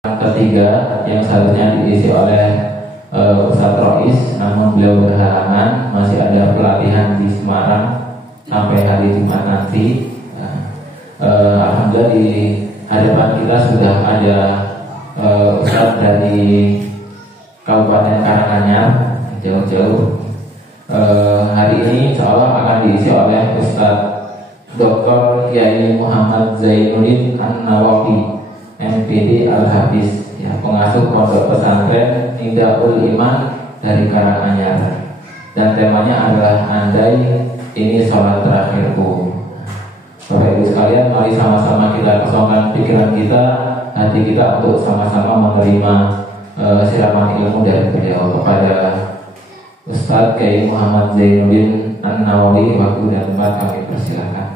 ketiga yang seharusnya diisi oleh Ustadz Rois, namun beliau berhalangan, masih ada pelatihan di Semarang sampai hari Jumat nanti. Alhamdulillah di hadapan kita sudah ada Ustadz dari Kabupaten Karanganyar jauh-jauh. Hari ini insya Allah akan diisi oleh Ustadz Dr. Kiai Muhammad Zainuddin An-Nawawi, MPD Al-Hafiz, ya, pengasuh pondok pesantren Nidaul Iman dari Karanganyar. Dan temanya adalah andai ini sholat terakhirku. Bapak Ibu sekalian, mari sama-sama kita kosongkan pikiran kita, hati kita untuk sama-sama menerima siraman ilmu dari beliau. Kepada Ustadz Kiai Muhammad Zainuddin An-Nawawi, waktu dan tempat kami persilakan.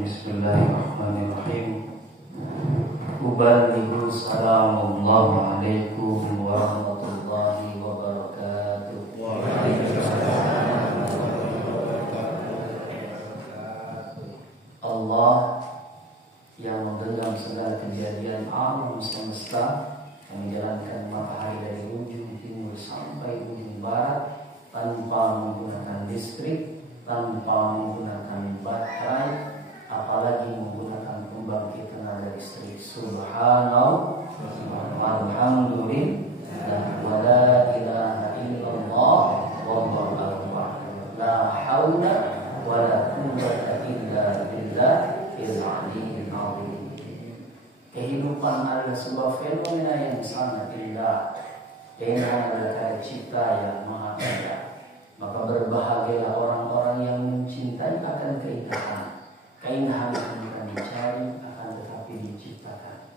Bismillahirrahmanirrahim. Ubalighu assalamualaikum warahmatullahi wabarakatuh. Allah yang menggenggam segala kejadian alam semesta, yang menjalankan matahari dari ujung timur sampai ujung barat tanpa menggunakan listrik, tanpa menggunakan baterai, apalagi menggunakan pembangkit tenaga listrik. Subhanallah, alhamdulillah, wa la ilaha illallah, wallahu akbar, la haula wa la quwwata illa billahil aliyyil azim. Kehidupan adalah sebuah fenomena yang sangat indah. Keindahan adalah karya cipta yang maha kaya. Maka berbahagialah orang-orang yang mencintai akan keindahan. Keindahan bukan dicari, akan tetapi diciptakan.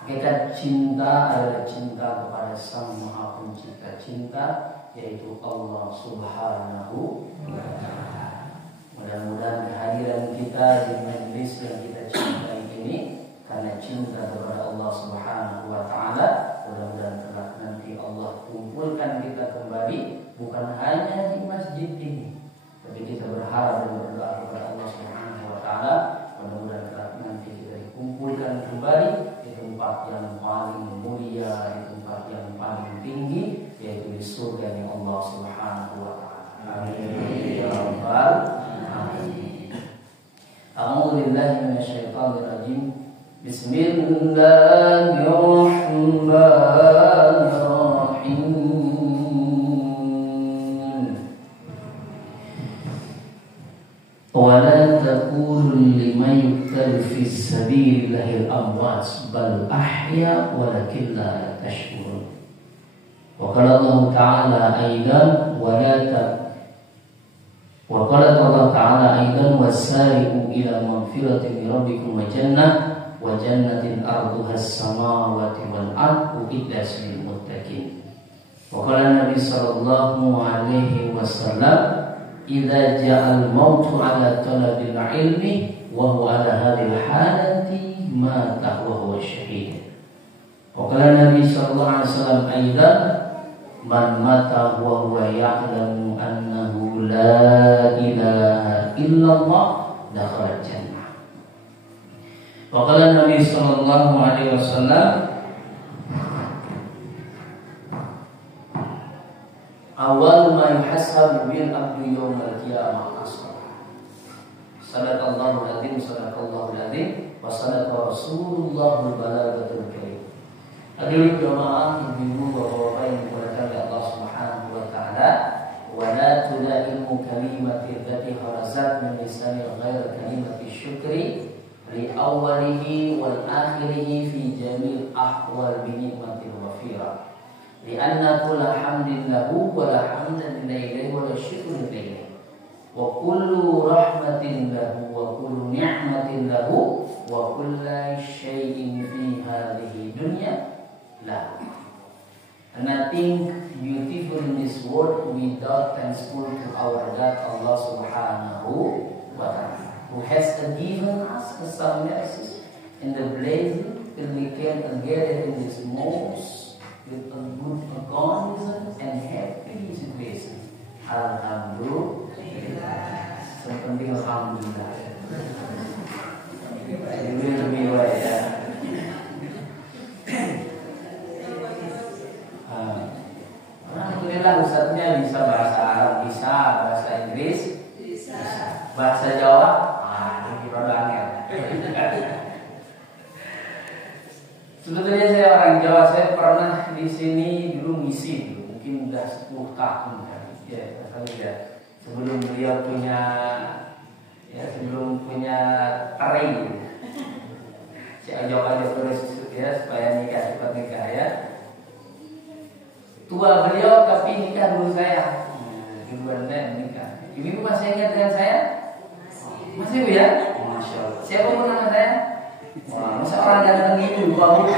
Hakikat cinta adalah cinta kepada Sang Maha Pencipta cinta, yaitu Allah Subhanahu wa Ta'ala. Mudah-mudahan kehadiran kita di majelis yang kita cintai ini karena cinta kepada Allah Subhanahu wa Ta'ala. Mudah-mudahan kelak nanti Allah kumpulkan kita kembali, bukan hanya di masjid ini, tapi kita berharap dan berdoa kepada Allah Subhanahu wa Ta'ala, mudah-mudahan kelak nanti kita dikumpulkan kembali di tempat yang paling mulia, di tempat yang paling tinggi, yaitu di surga yang Allah Subhanahu wa Ta'ala. Amin ya rabbal alamin. A'udzu billahi minasyaitonir rajim. Bismillahirrahmanirrahim. ولا تقولوا لمن يقتل في سبيل الله الأموات بل أحياء ولكن لا تشعرون. وقال الله تعالى أيضا وقال الله تعالى أيضا وسارعوا إلى مغفرة من ربكم وجنة أرضها السماوات والأرض أعدت للمتقين. وقال النبي صلى الله عليه وسلم Idza ja'al mautu ala talabil ilmi wa huwa ala hadhil halati mata wa huwa syahid. Wa qala Nabi sallallahu alaihi wasallam aidan man mata wa huwa ya'lamu annahu la ilaha illallah dakhala jannah. Wa qala Nabi sallallahu alaihi wasallam awal ma yuhasabu bil abdu yawmal qiyamah as-salah. Sadaqallahul azim, sadaqallahul azim, wa sadaqa rasulullahul balaghatul karim. Hadirin jamaah, ibu-ibu, bapak-bapak yang dimuliakan oleh Allah Subhanahu wa Ta'ala, wa la tulaimu kalimati dzati kharajat min lisani ghairu kalimati syukri li awwalihi wal akhirihi fi jamil ahwal bi ni'matil ghafira. Lianna kulla hamdin lahu wa la hamdan ilaihi wa la syukru ilaihi wa kullu rahmatin lahu wa kullu ni'matin lahu wa kullu syai'in fi hadhihi dunya lahu. Nothing beautiful in this world without thankful to our God Allah Subhanahu wa Ta'ala, who has given us some mercies in the blessing that we can gather in this most with a good organism and happy situation. Alhamdulillah. Sepenting alhamdulillah. Lebih baik ya. Alhamdulillah Ustadznya bisa bahasa Arab, bisa bahasa Inggris, bisa bahasa Jawa, ini rodanya. Sebetulnya saya orang Jawa, saya pernah di sini dulu misi, mungkin udah 10 tahun kan. Ya, sebelum beliau punya taring. Saya ajak terus ya supaya cepat nikah ya. Tua beliau tapi nikah dulu saya. Duluan saya nikah. Ibu masih ingat dengan saya? Masih Bu ya? Masya Allah. Siapa pun nama saya? Wah, masa orang ganteng gitu lupa Bu?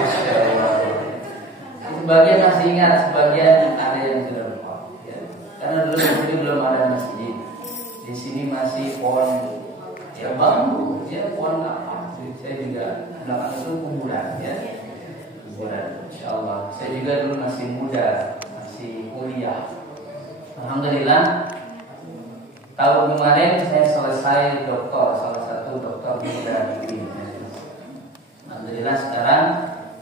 Sebagian masih ingat, sebagian ada yang sudah lupa. Ya. Karena dulu di sini belum ada masjid. Di sini masih pohon ya bambu, ya pohon apa? Saya juga belakang itu kuburan ya. Kuburan, insyaallah. Saya juga dulu masih muda, masih kuliah. Alhamdulillah. Tahun kemarin saya selesai doktor, salah satu doktor muda negeri. Alhamdulillah sekarang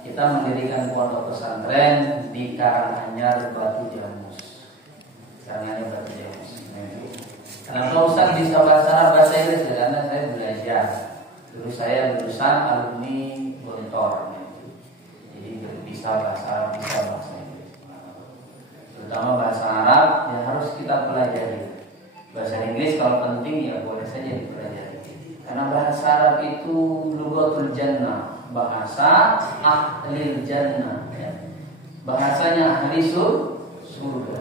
kita mendirikan pondok pesantren di Karanganyar Batu Jamus. Karanganyar Batu Jamus. Kenapa Ustaz bisa bahasa Inggris? Karena saya belajar. Dulu saya lulusan alumni Gontor, jadi bisa bahasa Arab, bisa bahasa Inggris. Terutama bahasa Arab yang harus kita pelajari. Bahasa Inggris kalau penting ya boleh saja dipelajari. Karena bahasa Arab itu lughatul jannah, bahasa ahlil jannah, ya. Bahasanya ahli surga.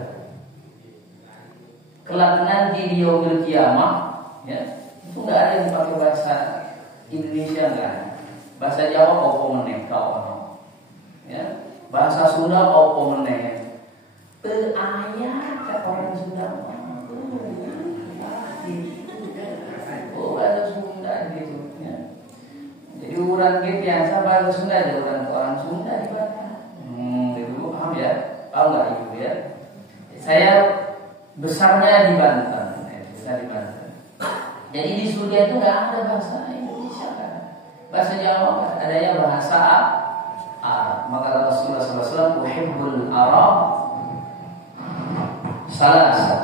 Kelak nanti di yaumil kiamah, ya, itu nggak ada yang pakai bahasa Indonesia kan. Bahasa Jawa opo meneh ono. Ya. Bahasa Sunda opo meneh. Teu aya ka orang Sunda. Oh, bahasa Sunda gitu ya. Jadi orang gitu biasa bahasa Sunda ada orang Sunda di mana? Ibu paham ya? Tahu enggak Ibu ya? Saya besarnya di Banten, besar di Banten. Jadi di surga itu nggak ada bahasa Indonesia kan, bahasa Jawa kan, adanya bahasa Arab. Maka Rasulullah SAW, uhibbul Arab salasa.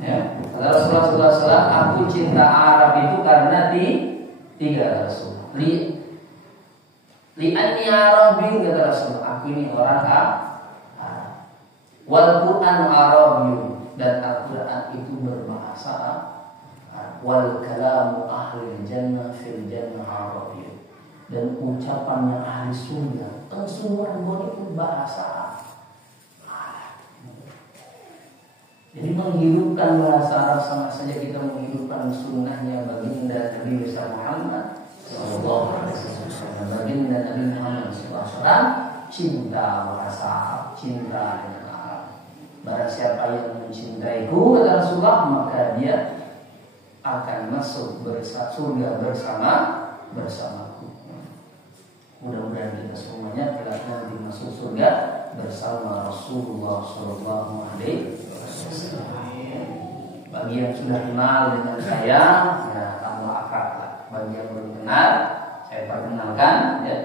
Ya, kata Rasulullah SAW, aku cinta Arab itu karena tiga Rasul. Li'anni Arabi, kata Rasul, aku ini orang Arab. Wal Quran Arabi, dan Al-Quran itu berbahasa Arab. Wal kalamu ahli jannah fil jannah Arabi, dan ucapannya ahli surga semua itu bahasa Arab. Jadi menghidupkan bahasa Arab sama saja kita menghidupkan sunnahnya baginda Nabi Muhammad sallallahu alaihi wasallam. Baginda Nabi Muhammad sallallahu alaihi wasallam cinta bahasa Arab, cinta dengan Arab. Barang siapa yang mencintaiku, kata Rasulullah, maka dia akan masuk surga bersamaku. Mudah-mudahan kita semuanya kelak nanti masuk surga bersama Rasulullah sallallahu alaihi wasallam. Bagi yang sudah kenal dengan saya, ya tambah akrab lah. Bagi yang belum kenal, saya perkenalkan ya.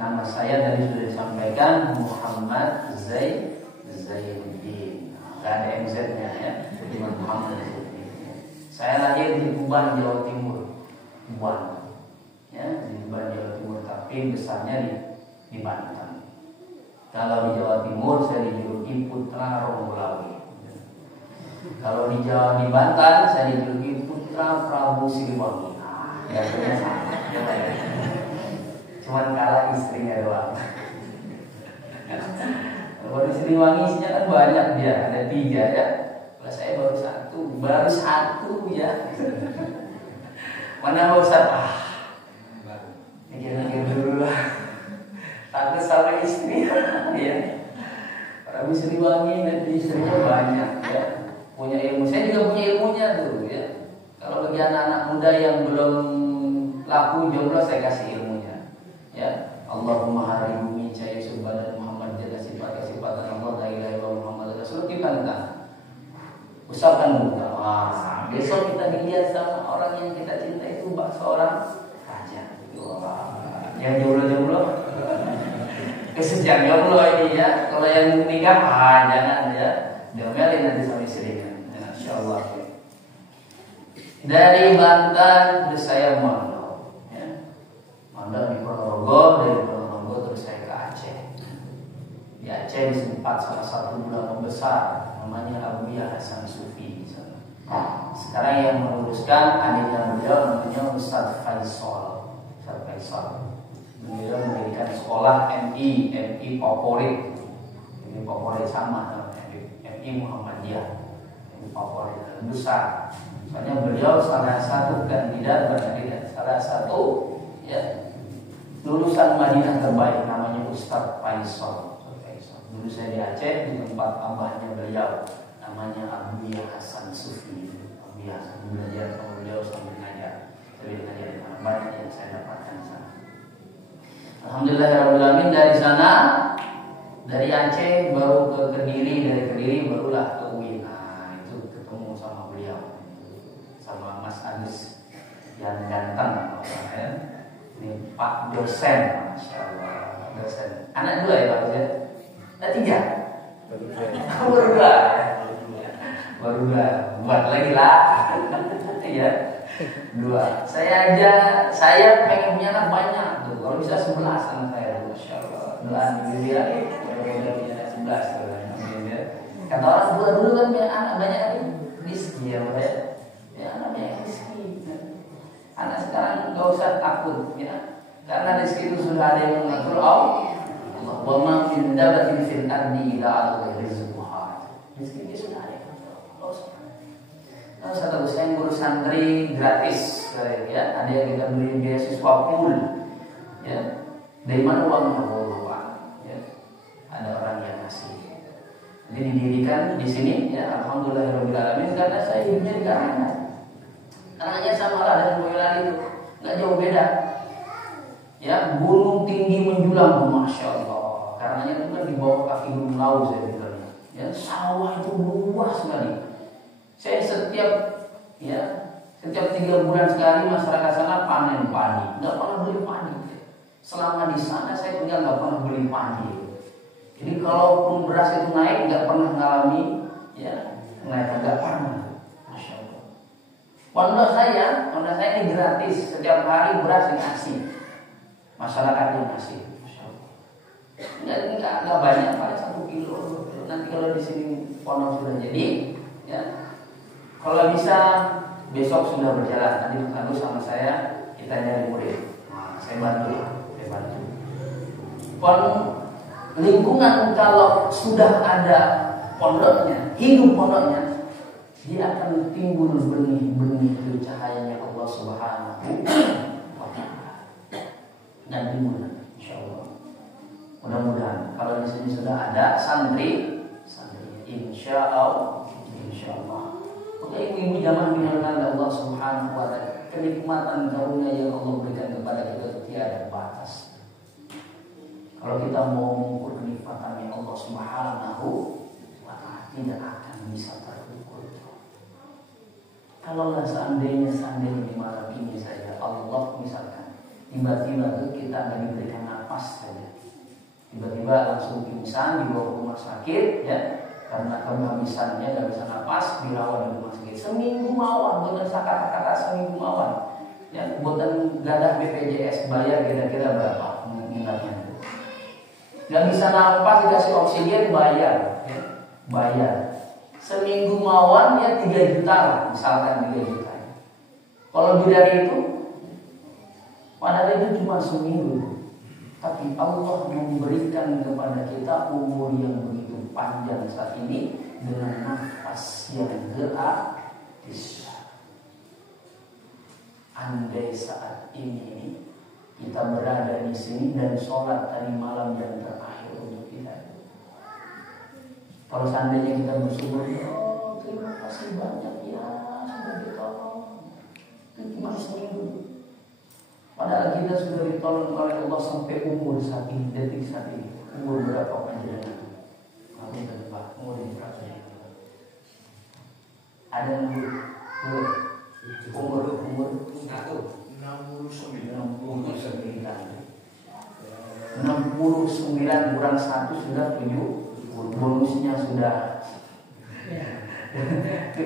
Nama saya tadi sudah disampaikan, Muhammad Zainuddin. Gak ada MZ-nya ya. Muhammad Zainuddin. Saya lahir di Tuban, Jawa Timur. Tuban. Ya, di Tuban, Jawa Timur, tapi besarnya di Banten. Kalau di Jawa Timur saya dijuluki Putra Ronggolawe. Kalau di Jawa, di Banten saya dijuluki Putra Prabu Siliwangi. Ya, sama. Cuman kalah istrinya doang. Kalau di Siliwangi isinya kan banyak dia, ada 3 ya. Kalau saya baru satu ya. Mana Ustaz? Mikir-mikir dulu lah. Takut sama istri ya. jomblo saya kasih ilmunya. Ya, Allahumma hari bumi cahaya subhana Muhammad jalla sifat-sifat Allah la ilaha illallah Muhammad Rasul kita minta. Usapkan muka. Wah, besok kita dilihat sama orang yang kita cinta itu seorang raja. Wah, yang jomblo-jomblo kesejak jomblo ini ya. Kalau yang nikah jangan ya. Diomelin nanti sama istrinya. Insyaallah. Dari Banten terus saya mondok ya. Mondok di Ponorogo, dari Ponorogo terus saya ke Aceh. Di Aceh disempat salah satu ulama besar namanya Abu Yahya Hasan Sufi di sana. Sekarang yang meluruskan adiknya beliau namanya Ustaz Faisal. Ustaz Faisal. Beliau mendirikan sekolah MI favorit. Ini favorit sama dengan MI Muhammadiyah. Ini favorit besar. Soalnya beliau salah satu kandidat salah satu ya lulusan Madinah terbaik namanya Ustaz Faisal. Dulu saya di Aceh di tempat abahnya beliau namanya Abu Yahya Hasan Sufi. Abu Yahya Hasan belajar sama beliau sambil ngajar. Jadi ngajar di mana banyak yang saya dapatkan di sana. Alhamdulillahirobbilalamin dari sana dari Aceh baru ke Kediri, dari Kediri barulah ke UIN. Nah, itu ketemu sama beliau, sama Mas Agus yang ganteng, ya. Ini Pak dosen, masya Allah, dosen. Anak dua ya Pak dosen? Anak tiga? Baru dua. Baru dua. Buat lagi lah. Ya. Dua. Saya pengen punya anak banyak tuh. Kalau bisa 11 anak saya, masya Allah. Doain dia, mudah-mudahan punya anak 11 tuh. Kata orang tua dulu kan punya anak banyak nih, rizki ya, ya anak banyak rizki. Anak sekarang nggak usah takut, ya, karena rizki itu sudah ada yang mengatur Allah. Wa ma min dabatin fil ardi illa 'ala rizquha. Rizki itu sudah ada. Nah, satu saya ngurus santri gratis, ya. Ada yang kita beli beasiswa full, ya. Dari mana uangnya? Allah, ya. Ada orang yang ngasih. Jadi didirikan di sini, ya. Alhamdulillahirobbilalamin karena saya hidupnya di Karangan. Karangannya sama lah dengan Boyolali itu, nggak jauh beda. Ya, gunung tinggi menjulang, masya Allah. Karangannya itu kan di bawah kaki Gunung Lawu saya bilang. Ya, sawah itu luas sekali. Saya setiap 3 bulan sekali masyarakat sana panen padi, nggak pernah beli padi. Selama di sana saya tinggal nggak pernah beli padi. Jadi kalaupun beras itu naik nggak pernah mengalami naik, nggak pernah. Masya Allah. Pondok saya ini gratis, setiap hari beras yang ngasih, masyarakat yang ngasih. Masya Allah. Nggak banyak, paling 1 kilo. Nanti kalau di sini pondok sudah jadi, ya. Kalau bisa besok sudah berjalan, nanti Mas Agus sama saya kita nyari murid. Nah, saya bantu. Lingkungan kalau sudah ada pondoknya, hidup pondoknya, dia akan timbul benih-benih itu cahayanya Allah Subhanahu wa Ta'ala. Dan dimulai, insyaallah. Mudah-mudahan kalau di sini sudah ada santri, insyaallah. Ibu-ibu jangan mengenal Allah Subhanahu wa Ta'ala. Kenikmatan karunia yang Allah berikan kepada kita tiada batas. Kalau kita mau mengukur kenikmatan yang Allah Subhanahu wa Ta'ala, tidak akan bisa terukur. Kalaulah seandainya di malam ini saja Allah misalkan tiba-tiba tuh kita nggak diberikan nafas saja, tiba-tiba langsung pingsan dibawa ke rumah sakit, ya. Karena kehabisannya gak bisa napas, dirawat di rumah sakit seminggu mawon, bukan kata-kata seminggu mawon, ya, bukan gadah BPJS bayar kira-kira berapa minatnya. Gak bisa napas, dikasih oksigen bayar, ya, bayar seminggu mawon ya 3 juta lah, misalkan 3 juta. Kalau lebih dari itu, padahal itu cuma seminggu, tapi Allah memberikan kepada kita umur yang begitu panjang saat ini dengan nafas yang gratis. Andai saat ini kita berada di sini dan sholat tadi malam yang terakhir untuk kita, kalau seandainya kita bersyukur, oh terima kasih banyak ya sudah ditolong, itu cuma seminggu. Padahal kita sudah ditolong oleh Allah sampai umur saat ini, detik saat ini. Umur berapa panjenengan? Kamu tebak umur berapa? Ada yang umur 69. 69 kurang 1 sudah 7. Bonusnya sudah 69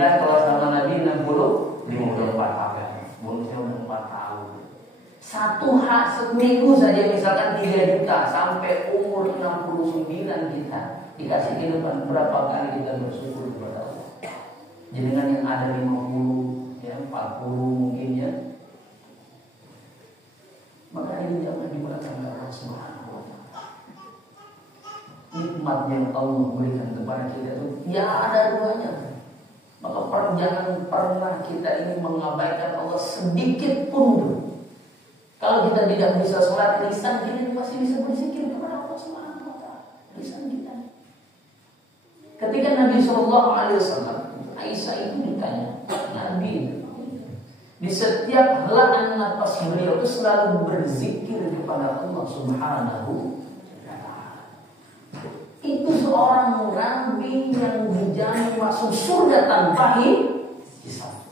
kalau sama Nabi 54 tahun. Bonusnya udah 4 tahun. Seminggu saja misalkan 3 juta sampai umur 69 kita dikasih kehidupan, berapa kali kita bersyukur kepada Allah. Jenengan yang ada 50 ya 40 mungkin ya. Maka ini jangan dimulakan oleh Allah Subhanahu wa taala. Nikmat yang Allah berikan kepada kita itu ya ada duanya. Maka jangan pernah kita ini mengabaikan Allah sedikit pun. Kalau kita tidak bisa sholat, lisan kita masih bisa berzikir kepada Allah Subhanahu wa taala. Lisan kita. Ketika Nabi Shallallahu Alaihi Wasallam, Aisyah itu ditanya, Nabi di setiap helaan nafas beliau itu selalu berzikir kepada Allah Subhanahu wa taala. Itu seorang Nabi yang dijamin masuk surga tanpa hisab.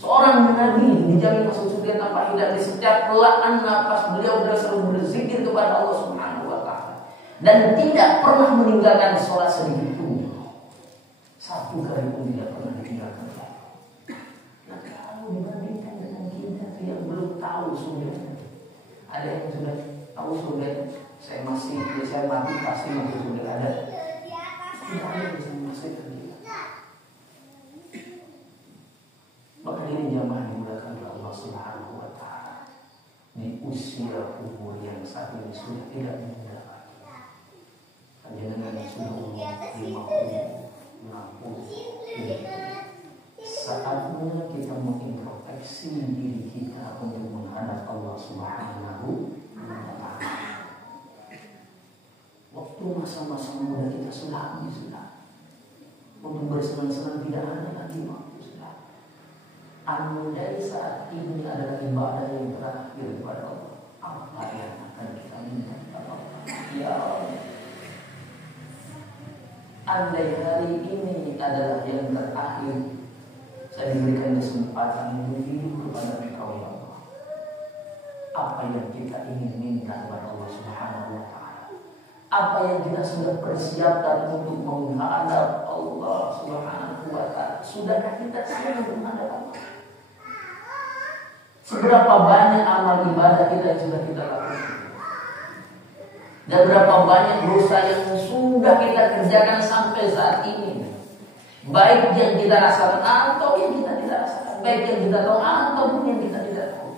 Seorang Nabi dijamin masuk surga tanpa hisab. Di setiap helaan nafas beliau selalu berzikir kepada Allah Subhanahu wa taala dan tidak pernah meninggalkan sholat sedikit pun. Satu kali pun tidak pernah ditinggalkan. Nah, kalau dibandingkan dengan kita yang belum tahu surga, ada yang sudah tahu surga. Saya mati pasti masuk surga, ada. Tidak ada yang bisa memastikan dia. Maka ini jamaah dimulakan oleh Allah Subhanahu wa taala. Di usia umur yang saat ini sudah tidak muda lagi. Jangan sudah umur 50, 60. Saatnya kita mengintrospeksi diri kita untuk menghadap Allah Subhanahu wa taala. Waktu masa-masa muda kita sudah habis sudah. Untuk bersenang-senang tidak ada lagi waktu sudah. Andai saat ini adalah ibadah yang terakhir kepada Allah, apa yang akan kita minta kepada Allah? Ya Allah, andai hari ini adalah yang terakhir saya diberikan kesempatan untuk hidup kepada Engkau ya Allah, apa yang kita ingin minta kepada Allah Subhanahu wa taala? Apa yang kita sudah persiapkan untuk menghadap Allah Subhanahu wa taala? Sudahkah kita siap untuk menghadap Allah? Seberapa banyak amal ibadah kita yang sudah kita lakukan? Dan berapa banyak dosa yang sudah kita kerjakan sampai saat ini? Baik yang kita rasakan atau yang kita tidak rasakan, baik yang kita tahu ataupun yang kita tidak tahu.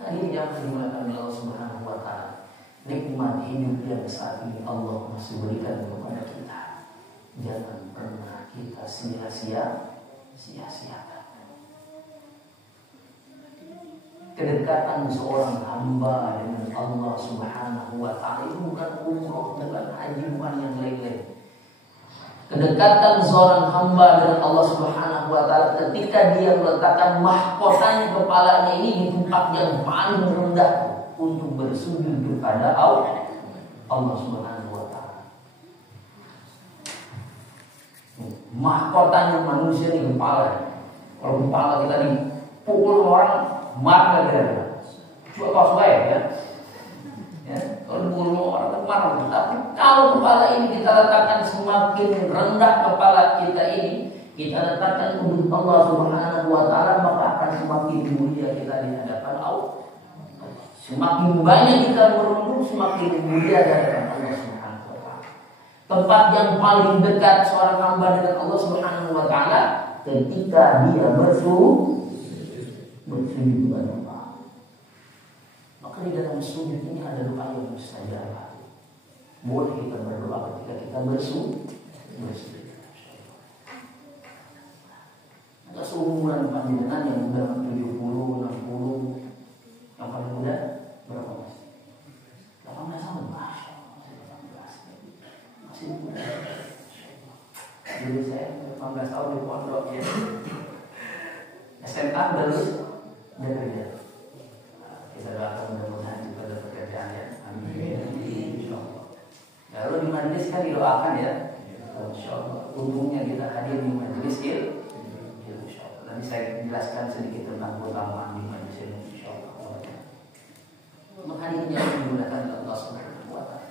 Nah ini yang dimulakan oleh Allah Subhanahu wa taala. Nikmat hidup yang saat ini Allah masih berikan kepada kita. Jangan pernah kita sia-siakan. Kedekatan seorang hamba dengan Allah Subhanahu wa taala itu bukan umroh, bukan haji, bukan yang lain-lain. Kedekatan seorang hamba dengan Allah Subhanahu wa taala ketika dia meletakkan mahkotanya kepalanya ini di tempat yang paling rendah untuk bersujud kepada Allah Subhanahu wa taala. Mahkotanya manusia di kepala. Kalau kepala kita dipukul orang, marah gara-gara. Coba suka ya. Kalau dipukul orang kan marah. Tapi kalau kepala ini kita letakkan semakin rendah kepala kita ini, kita letakkan untuk Allah Subhanahu wa taala, maka akan semakin mulia kita di hadapan Allah. Semakin banyak kita merunduk, semakin mulia di hadapan Allah Subhanahu wa taala. Tempat yang paling dekat seorang hamba dengan Allah Subhanahu wa taala ketika dia bersujud kepada Allah. Maka di dalam sujud ini ada doa yang mustajabah. Boleh kita berdoa ketika kita bersujud. Ada seumuran panjenengan yang udah 70, 60, yang paling muda berapa mas? 18 tahun, masih 18, masih muda. Dulu saya 18 tahun di pondok ya. ambil bekerja. Kita doakan mudah-mudahan juga ada pekerjaan ya. Amin. Insyaallah. Lalu di majelis kan didoakan ya. Insyaallah. Untungnya kita hadir di majelis ilmu. Insyaallah. Nanti saya jelaskan sedikit tentang keutamaan di majelis ilmu. Insyaallah. Makanya yang digunakan oleh Allah Subhanahu wa taala.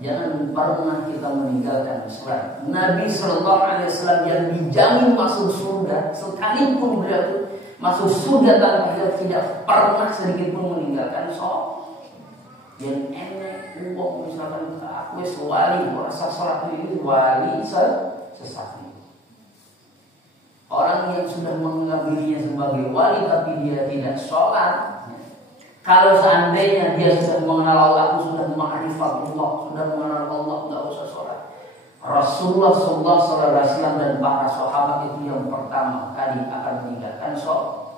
Jangan pernah kita meninggalkan sholat. Nabi Sallallahu Alaihi Wasallam yang dijamin masuk surga, sekalipun beliau masuk surga tanpa hisab, tidak pernah sedikit pun meninggalkan sholat. Yang enak, misalkan aku wali, merasa sholat itu wali sesat. Orang yang sudah menganggap dirinya sebagai wali tapi dia tidak sholat. Kalau seandainya dia sudah mengenal Allah, aku sudah ma'rifatullah, sudah mengenal Allah, tidak usah sholat. Rasulullah SAW dan para sahabat itu yang pertama kali akan meninggalkan sholat.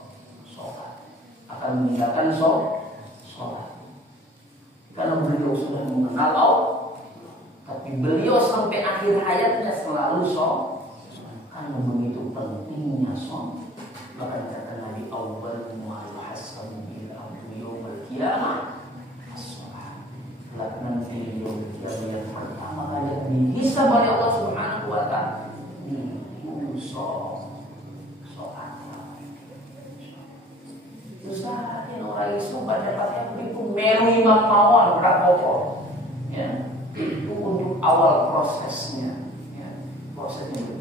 Akan meninggalkan sholat. Karena beliau sudah mengenal Allah, tapi beliau sampai akhir hayatnya selalu sholat. Karena begitu pentingnya sholat. Bahkan kata Nabi awal mu'al-hasan kiamat as-salat. Nanti yang pertama kali dihisab oleh Allah Subhanahu wa taala itu sholat. Usahain orang itu pada pakai itu melu imam mawon prakoko. Ya, itu untuk awal prosesnya. Ya, prosesnya itu.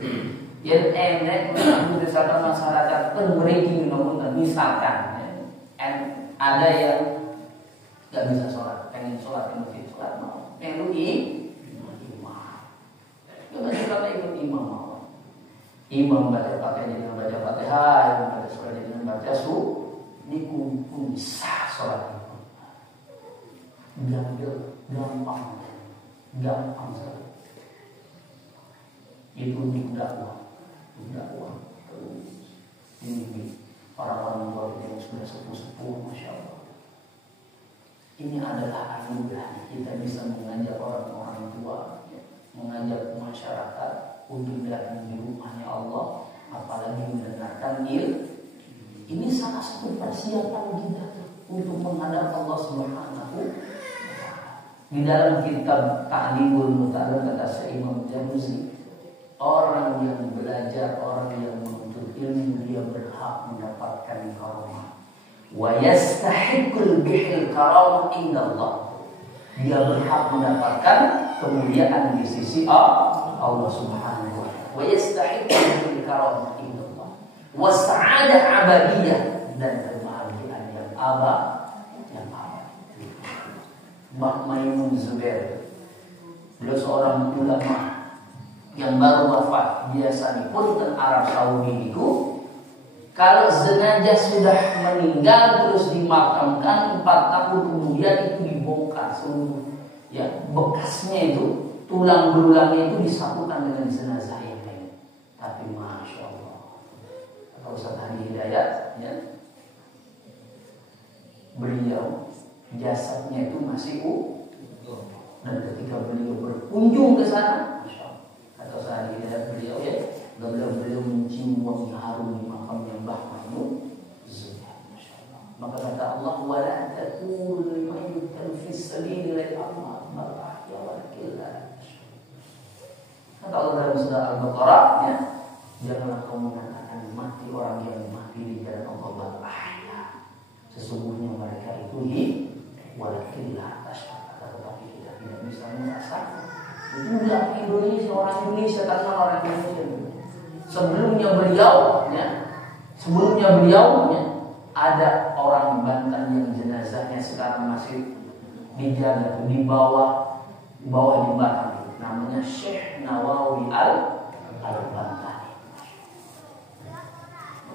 Yang enak berdasarkan masyarakat pengeriki namun misalkan ada yang nggak bisa sholat, pengen sholat yang mesti sholat mau, pengen imam, nggak bisa sholat ikut imam mau, imam baca pakai dengan baca fatihah, imam baca sholat dengan baca dikumpul sah sholat itu, gampang sekali, itu untuk dakwah, ini orang-orang tua yang sudah sepuh, masya Allah. Ini adalah anugerah kita bisa mengajak orang-orang tua, ya, mengajak masyarakat untuk datang di rumahnya Allah, apalagi mendengarkan ilmu. Ini salah satu persiapan kita untuk menghadap Allah Subhanahu wa taala. Di dalam kitab Ta'limul Muta'allim kata Syekh Imam Jamuzi, orang yang belajar, orang yang menuntut ilmu, dia berhak mendapatkan karamah. Wa yastahiqul bihil karamah indallah. Dia berhak mendapatkan kemuliaan di sisi Allah Subhanahu wa taala. Wa yastahiqul bihil karamah indallah. Wa sa'adah abadiyah, dan kebahagiaan yang abadi. Mbah Maimun Zubair, beliau seorang ulama yang baru wafat. Biasanya pun di Arab Saudi itu, kalau jenazah sudah meninggal terus dimakamkan 4 tahun kemudian itu dibongkar seluruh ya bekasnya itu, tulang belulangnya itu disatukan dengan jenazah yang lain. Tapi masya Allah, kalau Ustaz Hadi Hidayat ya, beliau jasadnya itu masih dan ketika beliau berkunjung ke sana, masya Allah, kata Ustaz Hadi Hidayat beliau ya, beliau mencium wangi harum di makamnya Mbah Maimun Zubair. Maka kata Allah, wala taqulu liman yuqtalu fi sabilillahi amwat bal ahya walakin la tash'urun. Kata Allah dalam surah Al-Baqarah ya, janganlah kamu mengatakan mati orang yang mati di jalan Allah bal ahya. Sesungguhnya mereka itu walakin la tash'urun, tetapi kita tidak bisa merasakan. Itu enggak Indonesia, orang Indonesia karena orang Indonesia. Sebelumnya beliau ada orang Banten yang jenazahnya sekarang masih dijaga di bawah jembatan, namanya Syekh Nawawi Al-Bantani.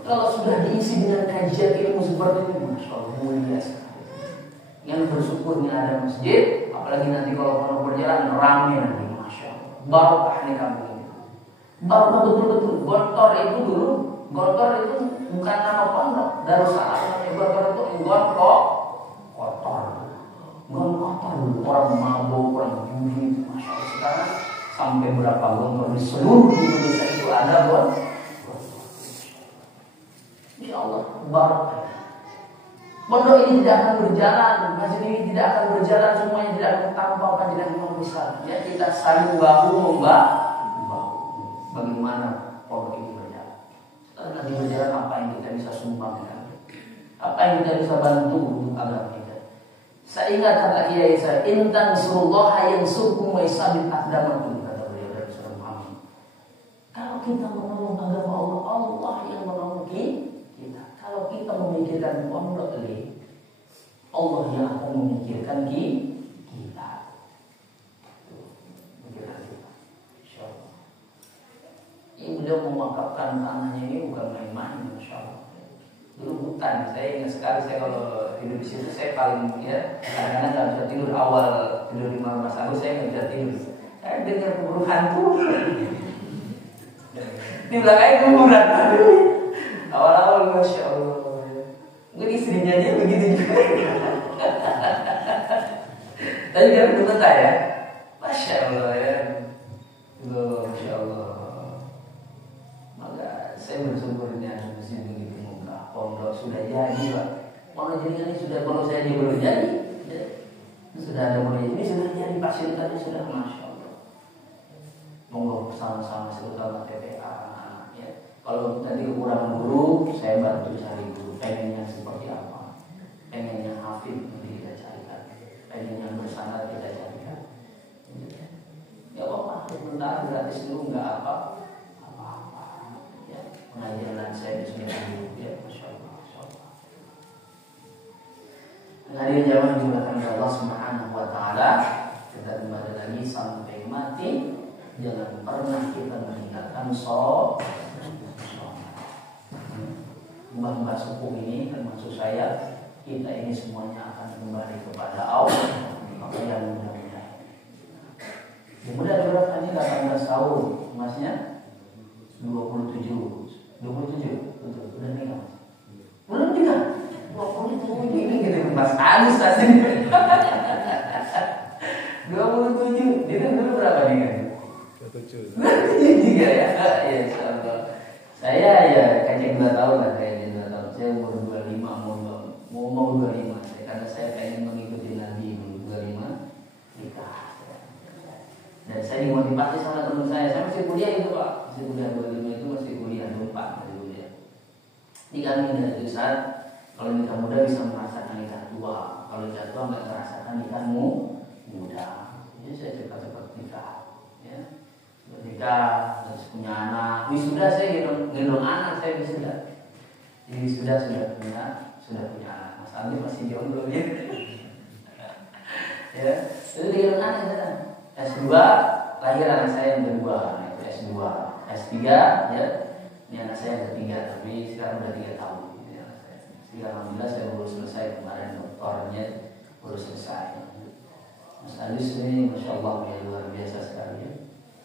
Kalau sudah diisi dengan kajian ilmu seperti ini, masya Allah, mulia sekali. Yang bersyukurnya ada masjid, apalagi nanti kalau orang berjalan ramai nanti, masya Allah, barokah nih kampung. Bahwa betul-betul Gontor itu bukan nama pondok. Darussalam namanya Gontor itu kotor. Orang mabuk, orang judi, masya Allah. Sekarang sampai berapa Gontor di seluruh Indonesia itu ada Gontor. Insya Allah barokah. Pondok ini tidak akan berjalan, masjid ini tidak akan berjalan, semuanya tidak akan tanpa panjenengan imam besar. Ya, kita saling bahu membahu. Bagaimana pondok ini berjalan? Setelah nanti berjalan, apa yang kita bisa sumbangkan? Apa yang kita bisa bantu untuk agama kita? Saya ingat kata kiai saya, intan surullah yansurkum wa yusabit aqdamakum, kata beliau dari surah Muhammad. Kalau kita menolong agama Allah, Allah yang menolong kita. Kalau kita memikirkan pondok ini, Allah yang akan memikirkan kita. Mikirkan kita. Insyaallah. Ini beliau mewakafkan tanahnya ini bukan main-main, insyaallah. Dulu hutan, saya ingat sekali saya kalau tidur di situ saya paling ya kadang-kadang nggak bisa tidur awal tidur di malam Mas Agus, saya nggak bisa tidur. Saya dengar keburu hantu. Di belakangnya kuburan. Awal-awal Masya Allah. Mungkin istrinya aja begitu juga. Tapi dia betul ya. Masya Allah ya. Masya Allah. Maka saya bersyukurnya masih begitu muka. Pondok sudah jadi Pak. Pondok jaringan ini sudah, kalau saya dia belum jadi ya. Sudah ada mulai ini sudah jadi, fasilitasnya sudah Masya Allah. Monggo sama-sama terutama TPA. Kalau tadi kekurangan guru, saya bantu cari guru. Pengennya seperti apa? Pengennya hafid, nanti kita carikan. Pengennya bersandar, kita carikan. Ya apa? Sebentar gratis dulu nggak apa-apa. Ya, pengajaran saya sudah dulu. Ya, Masya Allah, Masya Allah. Hadirin jamaah dimulakan oleh Allah Subhanahu Wa Taala. Kita kembali lagi sampai mati. Jangan pernah kita meninggalkan sholat. Mbah-mbah sepuh ini termasuk saya, kita ini semuanya akan kembali kepada Allah. Maka yang mudah-mudahan. Mudah berapa ini 18 tahun, masnya 27, betul, udah nikah mas? Belum nikah? 27 ini gitu Mas Agus tadi. 27, dia dulu berapa nikah? 27 juga ya? Ya insyaallah. Saya ya kajian 2 tahun lah, kajian 2 tahun. Saya umur 25 mau 25. Karena saya pengen mengikuti Nabi 25 nikah. Dan saya dimotivasi sama teman saya masih kuliah itu Pak. Masih kuliah 25 itu masih kuliah 24 masih kuliah. Nikah dari saat kalau nikah muda bisa merasakan nikah tua. Kalau nikah tua nggak merasakan nikahmu muda. Jadi saya cepat-cepat nikah. Ya. Nikah, terus punya anak. Wisuda saya gendong anak saya wisuda. Jadi wisuda sudah punya anak. Mas Andi masih jomblo ya. Ya, itu gendong anak saya. S2 lahir anak saya yang kedua, itu S2, S3 ya. Ini anak saya yang ketiga, tapi sekarang udah 3 tahun. Ya, saya alhamdulillah saya baru selesai kemarin doktornya baru selesai. Mas Agus ini Masya Allah ya, luar biasa sekali ya.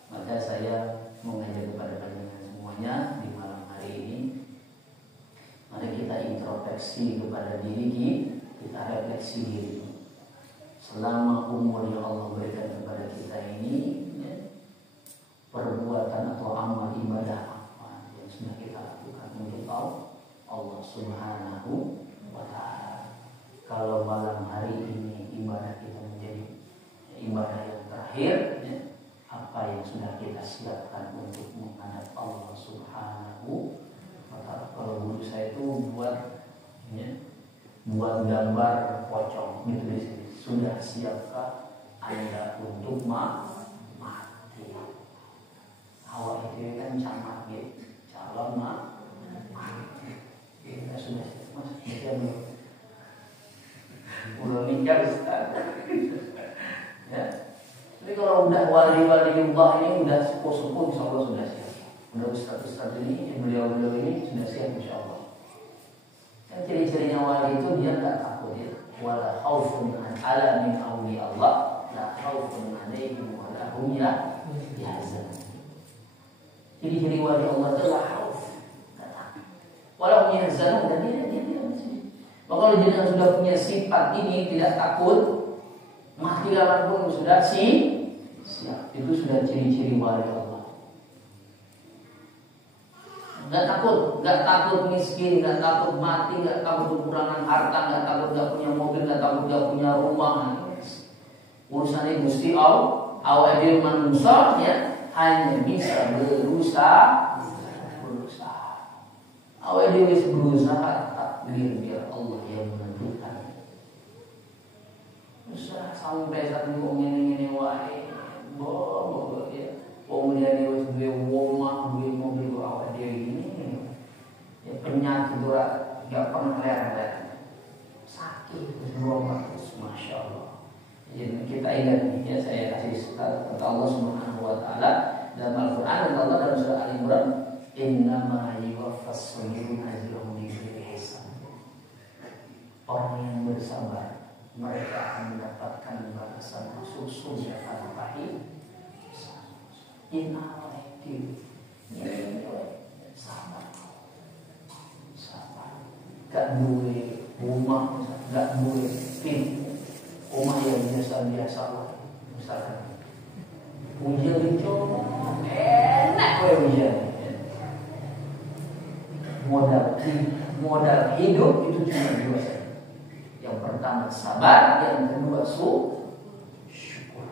Maka saya mengajak kepada panjenengan semuanya di malam hari ini, mari kita introspeksi kepada diri kita refleksi diri. Selama umur yang Allah berikan kepada kita ini, ya, perbuatan atau amal ibadah apa yang sudah kita lakukan untuk Allah Subhanahu wa Ta'ala. Kalau malam hari ini ibadah kita menjadi ibadah yang terakhir, ya, apa yang sudah kita siapkan untuk menghadap Allah Subhanahu wa Ta'ala. Kalau guru saya itu buat gambar pocong gitu di sini. Sudah siapkah Anda untuk mati? Awal itu kan camat gitu, calon mati. Kita sudah siap, mas. Kita belum nikah Ustaz. Ya. Tapi kalau udah wali-wali Allah ini udah sepuh-sepuh, insya Allah sudah siap. Udah ustaz-ustaz ini, beliau-beliau ini sudah siap insya Allah. Dan ciri-cirinya wali itu dia nggak takut ya. Wala khaufun ala min awli Allah, la khaufun alaihim wala hum yahzanun. Ciri-ciri wali Allah itu la khauf, nggak takut. Wala hum yahzanun, dan dia masih. Maka kalau jenengan sudah punya sifat ini tidak takut, mati kapanpun sudah siap. Itu sudah ciri-ciri wali Allah. nggak takut miskin, nggak takut mati, nggak takut kekurangan harta, nggak takut nggak punya mobil, nggak takut nggak punya rumah. Urusannya Gusti Allah, awal manusia ya hanya bisa berusaha. Awal dia berusaha takdir biar Allah yang menentukan. Usah sampai saat ini wae, boh ya. Dia wis duwe omah, duwe mobil kok awake dhewe ini. Ya penyakit ora enggak pernah ler-ler. Sakit terus berobat terus masyaallah. Jadi kita ingat ya, saya kasih kata Allah Subhanahu wa taala dalam Al-Qur'an, Allah dalam surah Al-Imran, "Innama yuwaffas sabiruna ajrahum bighairi hisab." Orang yang bersabar mereka akan mendapatkan balasan masuk surga tanpa hisab. Sabar. Gak duwe rumah, gak duwe pintu, rumah yang biasa-biasa lah. Misalkan hujan itu enak hujan. Modal hidup itu cuma dua saja. Yang pertama sabar, yang kedua syukur.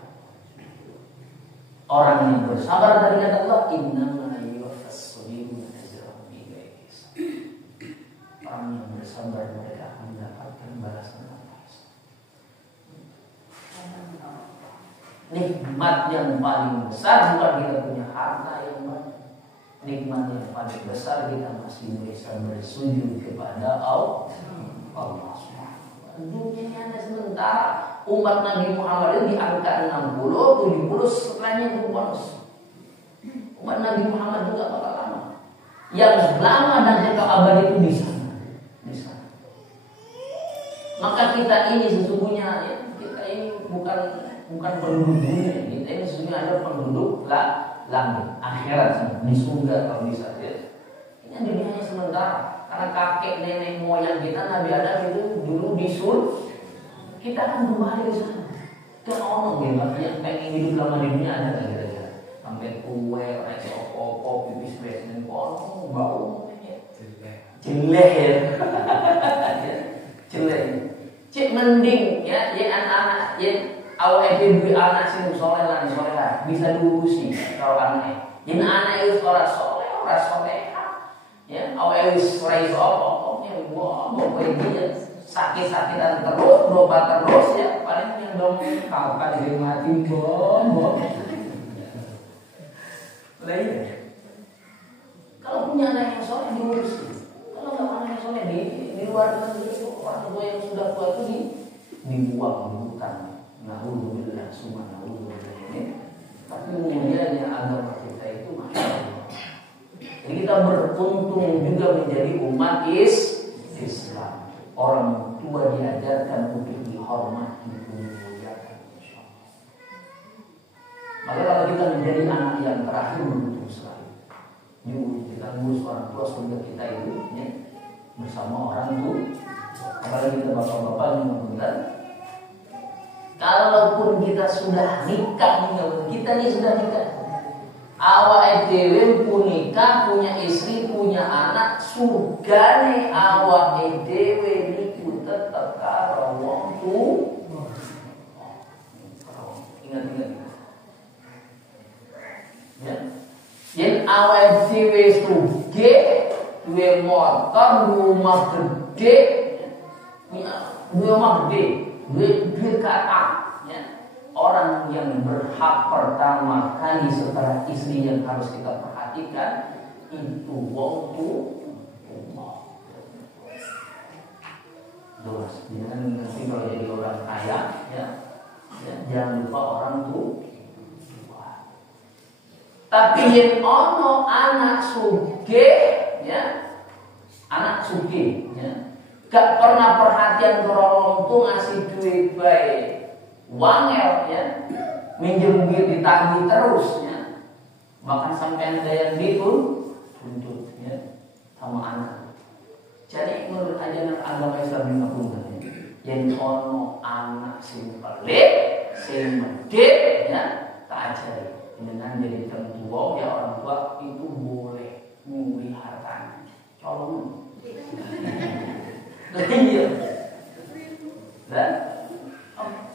Orang yang bersabar dari kata Allah, innama yuwaffas sabiruna ajrahum bighairi hisab. Orang yang bersabar mereka akan mendapatkan balasan tanpa hisab. Nikmat yang paling besar bukan kita punya harta yang banyak. Nikmat yang paling besar kita masih bisa bersujud kepada Allah SWT. Dunia ini hanya sementara. Umat Nabi Muhammad itu di angka 60, 70, setelahnya itu bonus. Umat Nabi Muhammad juga bakal lama. Yang lama dan kekal abadi itu di sana. Maka kita ini sesungguhnya ya, kita ini bukan penduduk dunia. Kita ini sesungguhnya adalah penduduk langit, akhirat, di surga kalau bisa ya. Ini dunianya sementara. Karena kakek nenek moyang kita Nabi Adam itu dulu di surga. Kita akan kembali ke sana. Kan orang yang pengen hidup lama di dunia ada nggak kira-kira? Sampai kue, es opo, pipis besen, kono, bau, jelek ya, jelek. Cik mending ya, anak-anak, awal ibu anak sih soleh bisa diurusi kalau anaknya. Anak itu orang soleh, ya awal ibu soleh pokoknya bawa dia. Sakit-sakitan terus, berobat terus ya, paling yang dong kapan dia mati bom. Lain. Kalau punya anak yang soleh diurus, kalau nggak anak yang soleh di luar negeri orang tua yang sudah tua itu dibuang di hutan. Naudzubillah, summa naudzubillah ini. Tapi kemudian agama kita itu masya Allah. Jadi kita beruntung juga menjadi umat Islam. Orang tua diajarkan untuk dihormati, dimuliakan. Maka kalau kita menjadi anak yang terakhir beruntung sekali. Kita ngurus orang tua surga kita itu ya, bersama orang tua. Apalagi kita bapak-bapak yang benar. Kalaupun kita sudah nikah, kita ini sudah nikah. Awak dhewe punika punya istri, punya anak, surgane awak dhewe niku tetep karo wong tuwa. Ingat. Ya. Yen awak dhewe sugih, duwe motor, rumah gede, punya rumah gede, duwe kata. Orang yang berhak pertama kali setelah istri yang harus kita perhatikan itu wong tua. Terus, jangan nanti kalau jadi orang kaya, ya jangan lupa orang tua. Tapi yang ono anak suge, ya gak pernah perhatian ke orang tua ngasih duit baik. Wangel ya, minjem duit ditagih terus ya, bahkan sampai ada yang dituntut ya sama anak. Jadi menurut ajaran agama Islam yang yang ono anak sing pelit, sing medit ya, tak ajari dengan jadi tentu ya orang tua itu boleh nyuri harta Tolong. Iya. Dan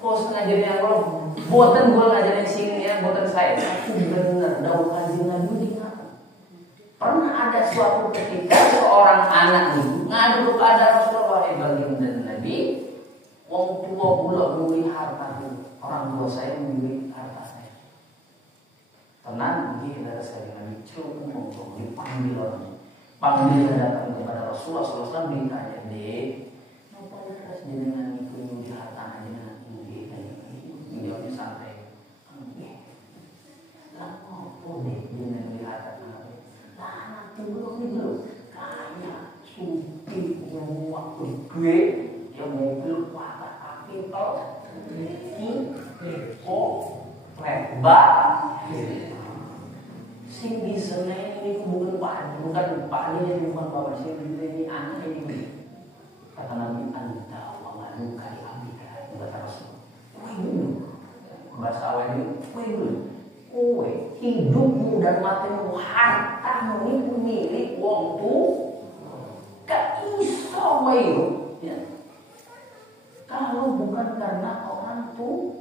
pos ngajarnya kalau buatan gue ngajarin sini ya, buatan saya. Aku benar daun kanjeng Nabi diingat. Pernah ada suatu ketika seorang anak itu ngadu kepada Rasulullah baginda Nabi, wong tua pula membeli harta itu. Orang tua saya membeli harta saya. Tenang, dia kata saya Nabi cukup ngomong dipanggil orang. Panggil datang kepada Rasulullah SAW ditanya, "Dek, apa terus jenengan itu nyuri harta jenengan ini?" Jawabnya santai. Lah apa dek jenengan nyuri harta jenengan? Lah anak dulu kaya, suki, waktu gue, dia mobil kuat, tapi kalau lebar. Sing di sana ini bukan Pak ini bukan bapak sih, ini anak ini. Kata Nabi, anta wa maluka li abika. Kata Rasul, bahasa awal ini, kowe hidupmu dan matimu, hartamu itu milik wong tu, gak iso wae ya. Kalau bukan karena orang tu.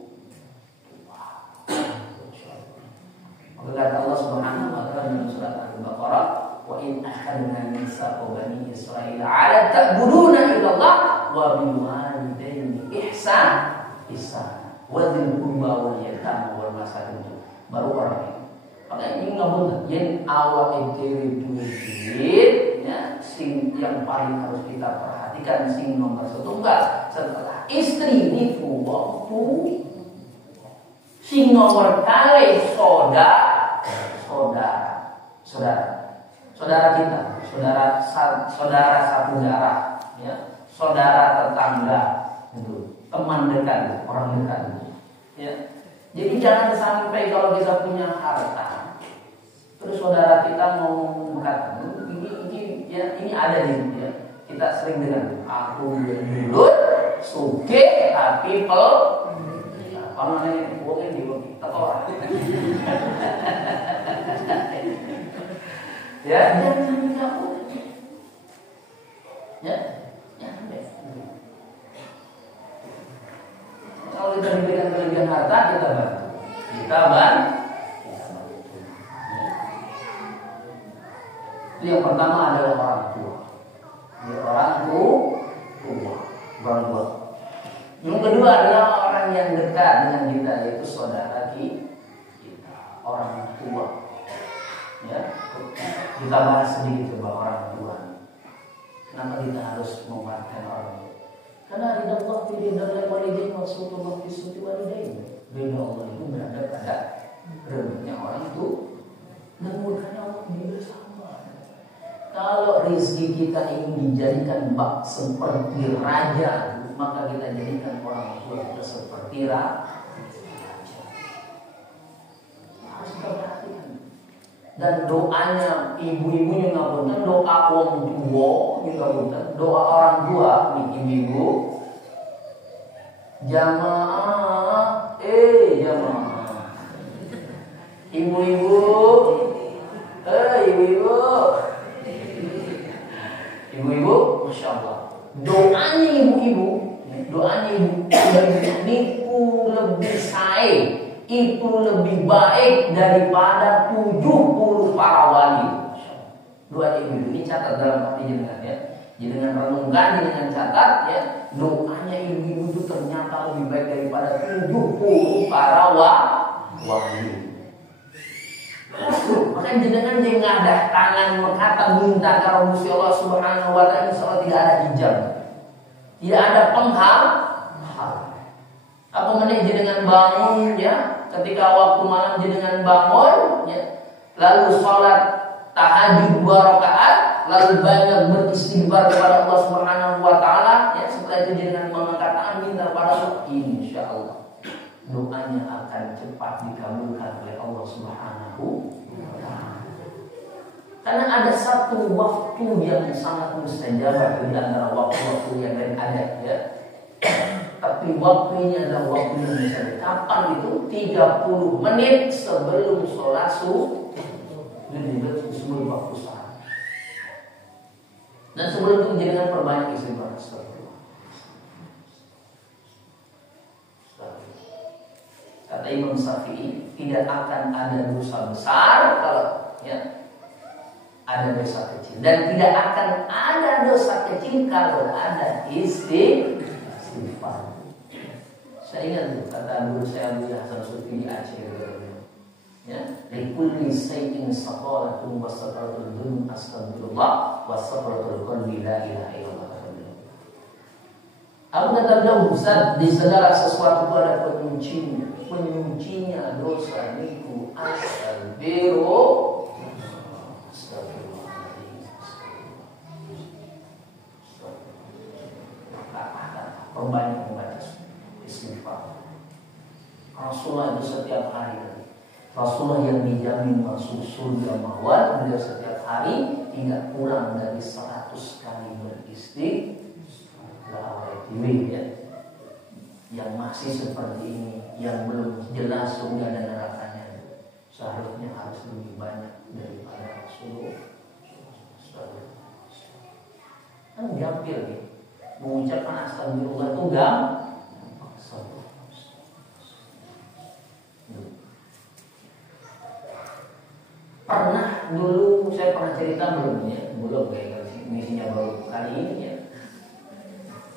Kata Allah Subhanahu wa taala dalam surat Al-Baqarah, "Wa in akhadna mitsaqa bani Israil 'ala ta'buduna illa Allah wa bil walidayni ihsan wa dzil qurba wal yatama wal masakin." Baru orang ini. Makanya ini ngabul yen awak itu duit ya, sing yang paling harus kita perhatikan sing nomor setunggal setelah istri itu waktu sing nomor kali saudara kita, saudara satu darah, ya, saudara tetangga, itu teman dekat, orang dekat, ya. Jadi jangan sampai kalau kita punya harta, terus saudara kita ngomong berkata, ini ada nih, ya. Kita sering dengar, aku dulu suke tapi kalau nanya bohongin di bawah kita orang. Ya, jangan sampai kamu. Ya, jangan deh. Kalau kita diberikan kelebihan harta, kita bantu. Itu yang pertama adalah orang tua. Orang tua. Yang kedua adalah orang yang dekat dengan kita, yaitu saudara kita, orang tua. Ya, kita bahas sedikit coba orang tua. Kenapa kita harus memperhatikan orang tua? Karena ridha Allah fi ridha walidain wa sutullah fi suti walidain. Ridha Allah itu berada pada ridhonya orang tua dan murkanya Allah bersama. Kalau rezeki kita ini dijadikan bak seperti raja, maka kita jadikan orang tua kita seperti raja. Harus kita perhatikan. Dan doanya ibu-ibunya ngapunten, doa wong tua juga ngapunten, doa orang tua nih ibu-ibu. Jamaah. Ibu-ibu. Ibu-ibu, Masya Allah. Doanya ibu niku lebih itu lebih baik daripada 70 para wali. Doa ibu ini catat dalam hati jenengan ya. Jenengan renungkan, jenengan catat ya. Doanya ibu itu ternyata lebih baik daripada 70 para wali. Makanya jenengan jangan ada tangan mengata minta kalau Gusti Allah Subhanahu wa taala, insyaallah tidak ada hijab. Tidak ada penghal. Apa meneh jenengan bangun ya, ketika waktu malam jenengan bangun ya, lalu sholat tahajud 2 rakaat, lalu banyak beristighfar kepada Allah Subhanahu wa taala ya, setelah itu jenengan mengangkat tangan minta pada Allah, insyaallah doanya akan cepat dikabulkan oleh Allah Subhanahu wa taala. Karena ada satu waktu yang sangat mustajab di antara waktu-waktu yang ada ya. Tapi waktunya adalah waktu yang bisa. Kapan itu? 30 menit sebelum sholat subuh. Jadi sebelum waktu sholat. Dan sebelum itu jangan perbanyak istighfar. Kata Imam Syafi'i, tidak akan ada dosa besar kalau ya ada dosa kecil, dan tidak akan ada dosa kecil kalau ada istighfar. Saya ingat kata guru saya Abu Hasan Sufi di Aceh, ya, likulli shay'in saqalatun wa saqalatul dzunub astagfirullah wa saqalatul qalbi la ilaha illallah. Aku kata beliau, Ustaz, di segala sesuatu itu ada penyucinya dosa niku astagfirullah. Perbanyak membaca istighfar. Rasulullah itu setiap hari, Rasulullah yang dijamin masuk surga mawar, beliau setiap hari tidak kurang dari 100 kali beristighfar. Ya. Yang masih seperti ini, yang belum jelas surga dan nerakanya, seharusnya harus lebih banyak daripada Rasulullah. Kan gampil nih, mengucapkan astagfirullah itu gampang. Pernah dulu saya pernah cerita belum kayak misinya baru kali ini ya.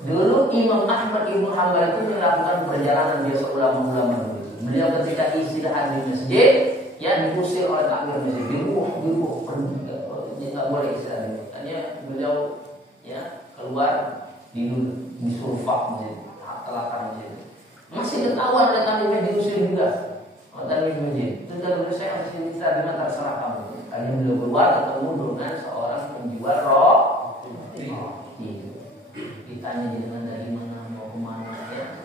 Dulu Imam Ahmad Ibnu Hanbal itu melakukan perjalanan biasa ulama-ulama dulu. Beliau ketika istirahat di masjid, ya diusir oleh takmir masjid, diruh, pergi, nggak boleh istirahat. Hanya beliau ya keluar di surfak masjid, telakar masjid. Masih ketahuan dan takmirnya diusir juga oleh takmir masjid. Itu dulu saya masih bisa di mata terserah kamu. Kali beliau keluar ketemu dengan seorang penjual roti. Ditanya dengan dari mana mau kemana ya.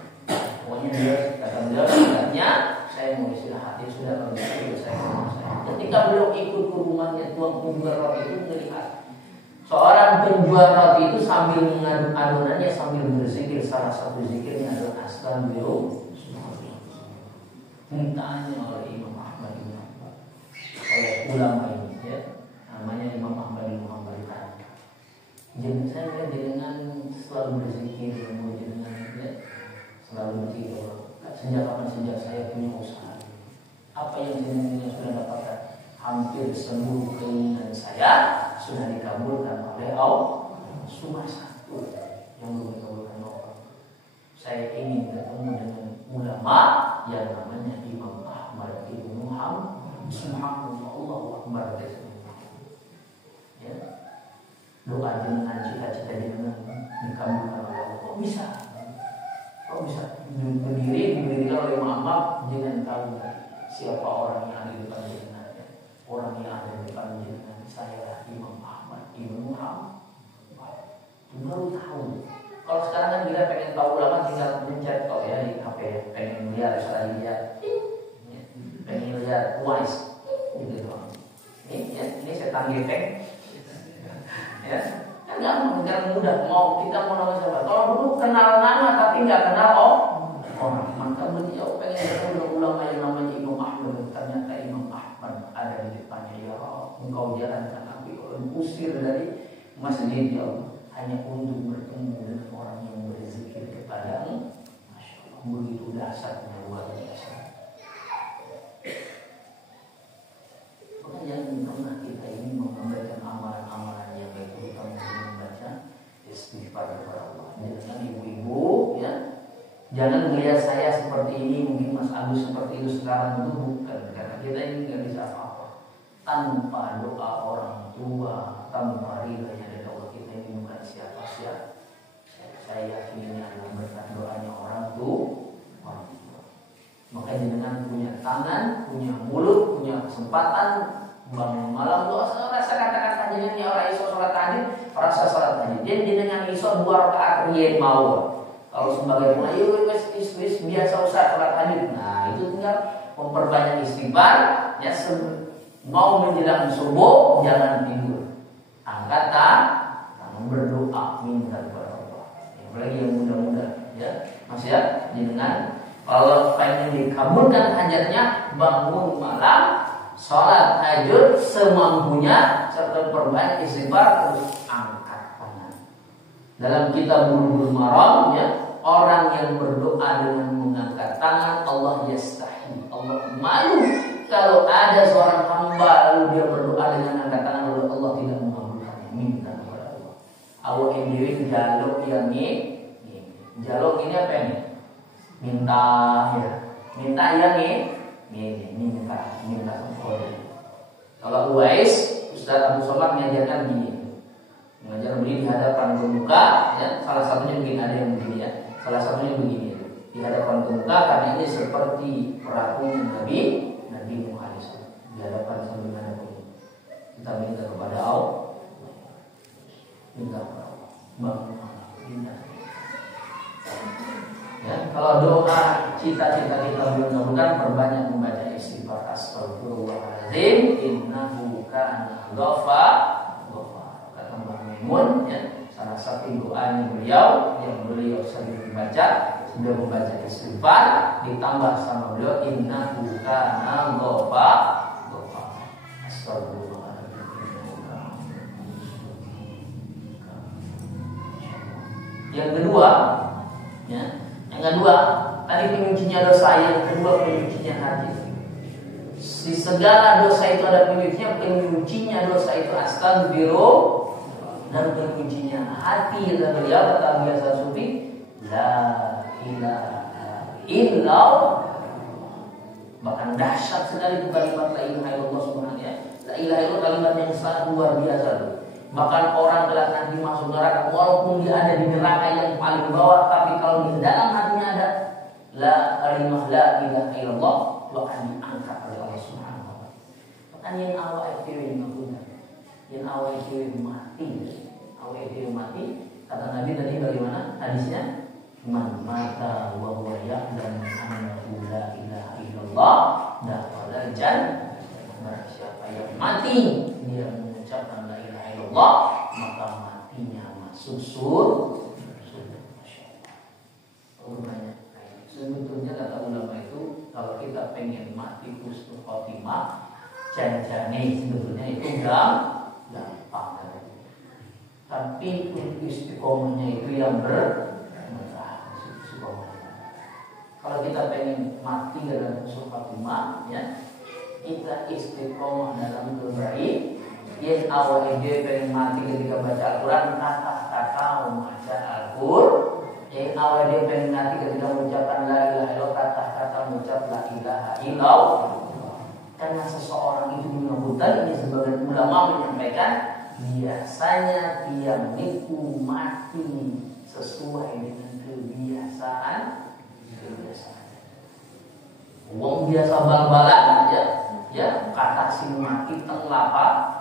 Pokoknya dia kata beliau katanya saya mau istirahat. Ya sudah kalau gitu saya ke rumah saya. Ketika beliau ikut ke rumahnya tuang penjual roti itu melihat seorang penjual roti itu sambil mengaduk adonannya sambil berzikir. Salah satu zikirnya adalah astagfirullah. Ditanya oleh Imam Ahmad bin Hanbal, oleh ulama ini ya, namanya Imam Ahmad bin Hanbal. Jadi saya dengan selalu berzikir, dengan ya, selalu berzikir. Sejak kapan? Sejak saya punya usaha. Apa yang saya sudah dapatkan? Hampir seluruh keinginan saya sudah dikabulkan oleh Allah. Cuma satu yang belum dikabulkan Allah. Saya ingin ketemu dengan ulama yang namanya Imam Ahmad Ibnu Hanbal. Subhanallah, Allahu Akbar. Ya. Doa dengan cita-cita dengan dikabulkan oleh Allah. Kok bisa? Berdiri oleh Muhammad dengan tahu siapa orang yang ada di depan jenazah. Orang yang ada di depan jenazah saya Imam Ahmad Ibnu Hanbal. Baru tahu. Kalau sekarang kan kita pengen tahu ulama tinggal mencet kok ya di HP, pengen lihat saya lihat, pengen lihat wise gitu doang. Ini setan gepeng. Ya, kan gampang, kan mudah. Kita mau nama siapa? Kalau dulu kenal nama tapi nggak kenal orang, maka beliau pengen ketemu ulama yang namanya Imam Ahmad. Ternyata Imam Ahmad ada di depannya. Ya engkau jalankan aku, usir dari masjid ya Allah, hanya untuk bertemu dengan orang yang berzikir kepadamu. Masya Allah, begitu dahsyatnya, luar biasa. Maka jangan pernah kita ini memberikan amalan-amalan yang baik, terutama membaca istighfar kepada Allah. Jangan ibu-ibu ya, jangan melihat saya seperti ini, mungkin Mas Agus seperti itu sekarang, itu bukan. Karena kita ini nggak bisa apa-apa tanpa doa orang tua, tanpa ridhonya dari Allah. Kita ini bukan siapa-siapa. Saya yakin ini adalah berkat doanya orang tua. Maka dengan punya tangan, punya mulut, punya kesempatan bangun malam doa, rasa kata-kata jenengan orang iso salat tahajud, rasa salat tahajud. Jadi jenengan iso 2 rakaat riyen mawon. Kalau sebagai mulai wis biasa usah salat tahajud. Nah, itu tinggal memperbanyak istighfar ya, mau menjelang subuh jangan tidur. Angkat tangan berdoa minta kepada Allah. Apalagi yang muda-muda ya. Mas ya, jenengan kalau pengen dikabulkan hajatnya, bangun malam, sholat tahajud semampunya, serta perbanyak istighfar, terus angkat Dalam kitab Bulughul Maram ya, orang yang berdoa dengan mengangkat tangan Allah yastahi, Allah malu kalau ada seorang hamba lalu dia berdoa dengan angkat tangan lalu Allah tidak mengabulkannya, minta kepada Allah. Awak sendiri jaluk yang ini, jaluk ini apa ini? Minta ya, minta yang ini, minta Kalau Uwais, Ustaz Abu Somad mengajarkan gini. Mengajar beli di hadapan pemuka, ya, salah satunya mungkin ada yang begini ya, salah satunya begini di hadapan pemuka karena ini seperti perakunya Nabi Muhammad di hadapan sambil menghadap kita minta kepada Allah, minta kepada Allah, minta. Ya, kalau doa cita-cita kita mudah-mudahan perbanyak membaca istighfar astagfirullahaladzim innahu kana ghafar. Ya, salah satu doanya beliau yang beliau sering membaca sudah membaca istighfar ditambah sama beliau innahu kana ghafar. Astagfirullahaladzim. Yang kedua, ya, tadi penyucinya dosa, yang kedua penyucinya hati. Di segala dosa itu ada penyucinya dosa itu astagfirullah. Dan penguncinya hati kata beliau, kata biasa sufi, la ilaha illallah. Bahkan dahsyat sekali itu kalimat la ilaha illallah sebenarnya. La ilaha illallah kalimat yang sangat luar biasa. Bahkan orang kelak nanti masuk neraka walaupun dia ada di neraka yang paling bawah, tapi kalau di dalam hatinya ada kalimat la ilaha illallah, bahkan diangkat oleh Allah Subhanahu wa taala. Bahkan yang awal itu yang awal itu mati, kata Nabi tadi bagaimana hadisnya? Man mata wa huwa ya'lamu annahu la ilaha illallah dakhala jannah. Barang siapa yang mati dia mengucapkan la ilaha illallah, maka matinya masuk surga. Masyaallah. Sebetulnya kata ulama itu kalau kita pengen mati husnul khotimah, janjane sebetulnya itu gampang. Tapi istiqomahnya itu yang kalau kita pengen mati dalam husnul khotimah, ya, kita istiqomah dalam kebaikan. Yang awalnya dia pengen mati ketika baca Al-Quran, kata-kata membaca Al-Quran. Yang awalnya dia pengen mati ketika mengucapkan la ilaha illallah, kata-kata mengucap la ilaha illallah. Karena seseorang itu menyebutkan, ini sebagian ulama menyampaikan, biasanya tiang niku mati sesuai dengan kebiasaan. Wong biasa bal-balan ya kata sing mati teng lapak.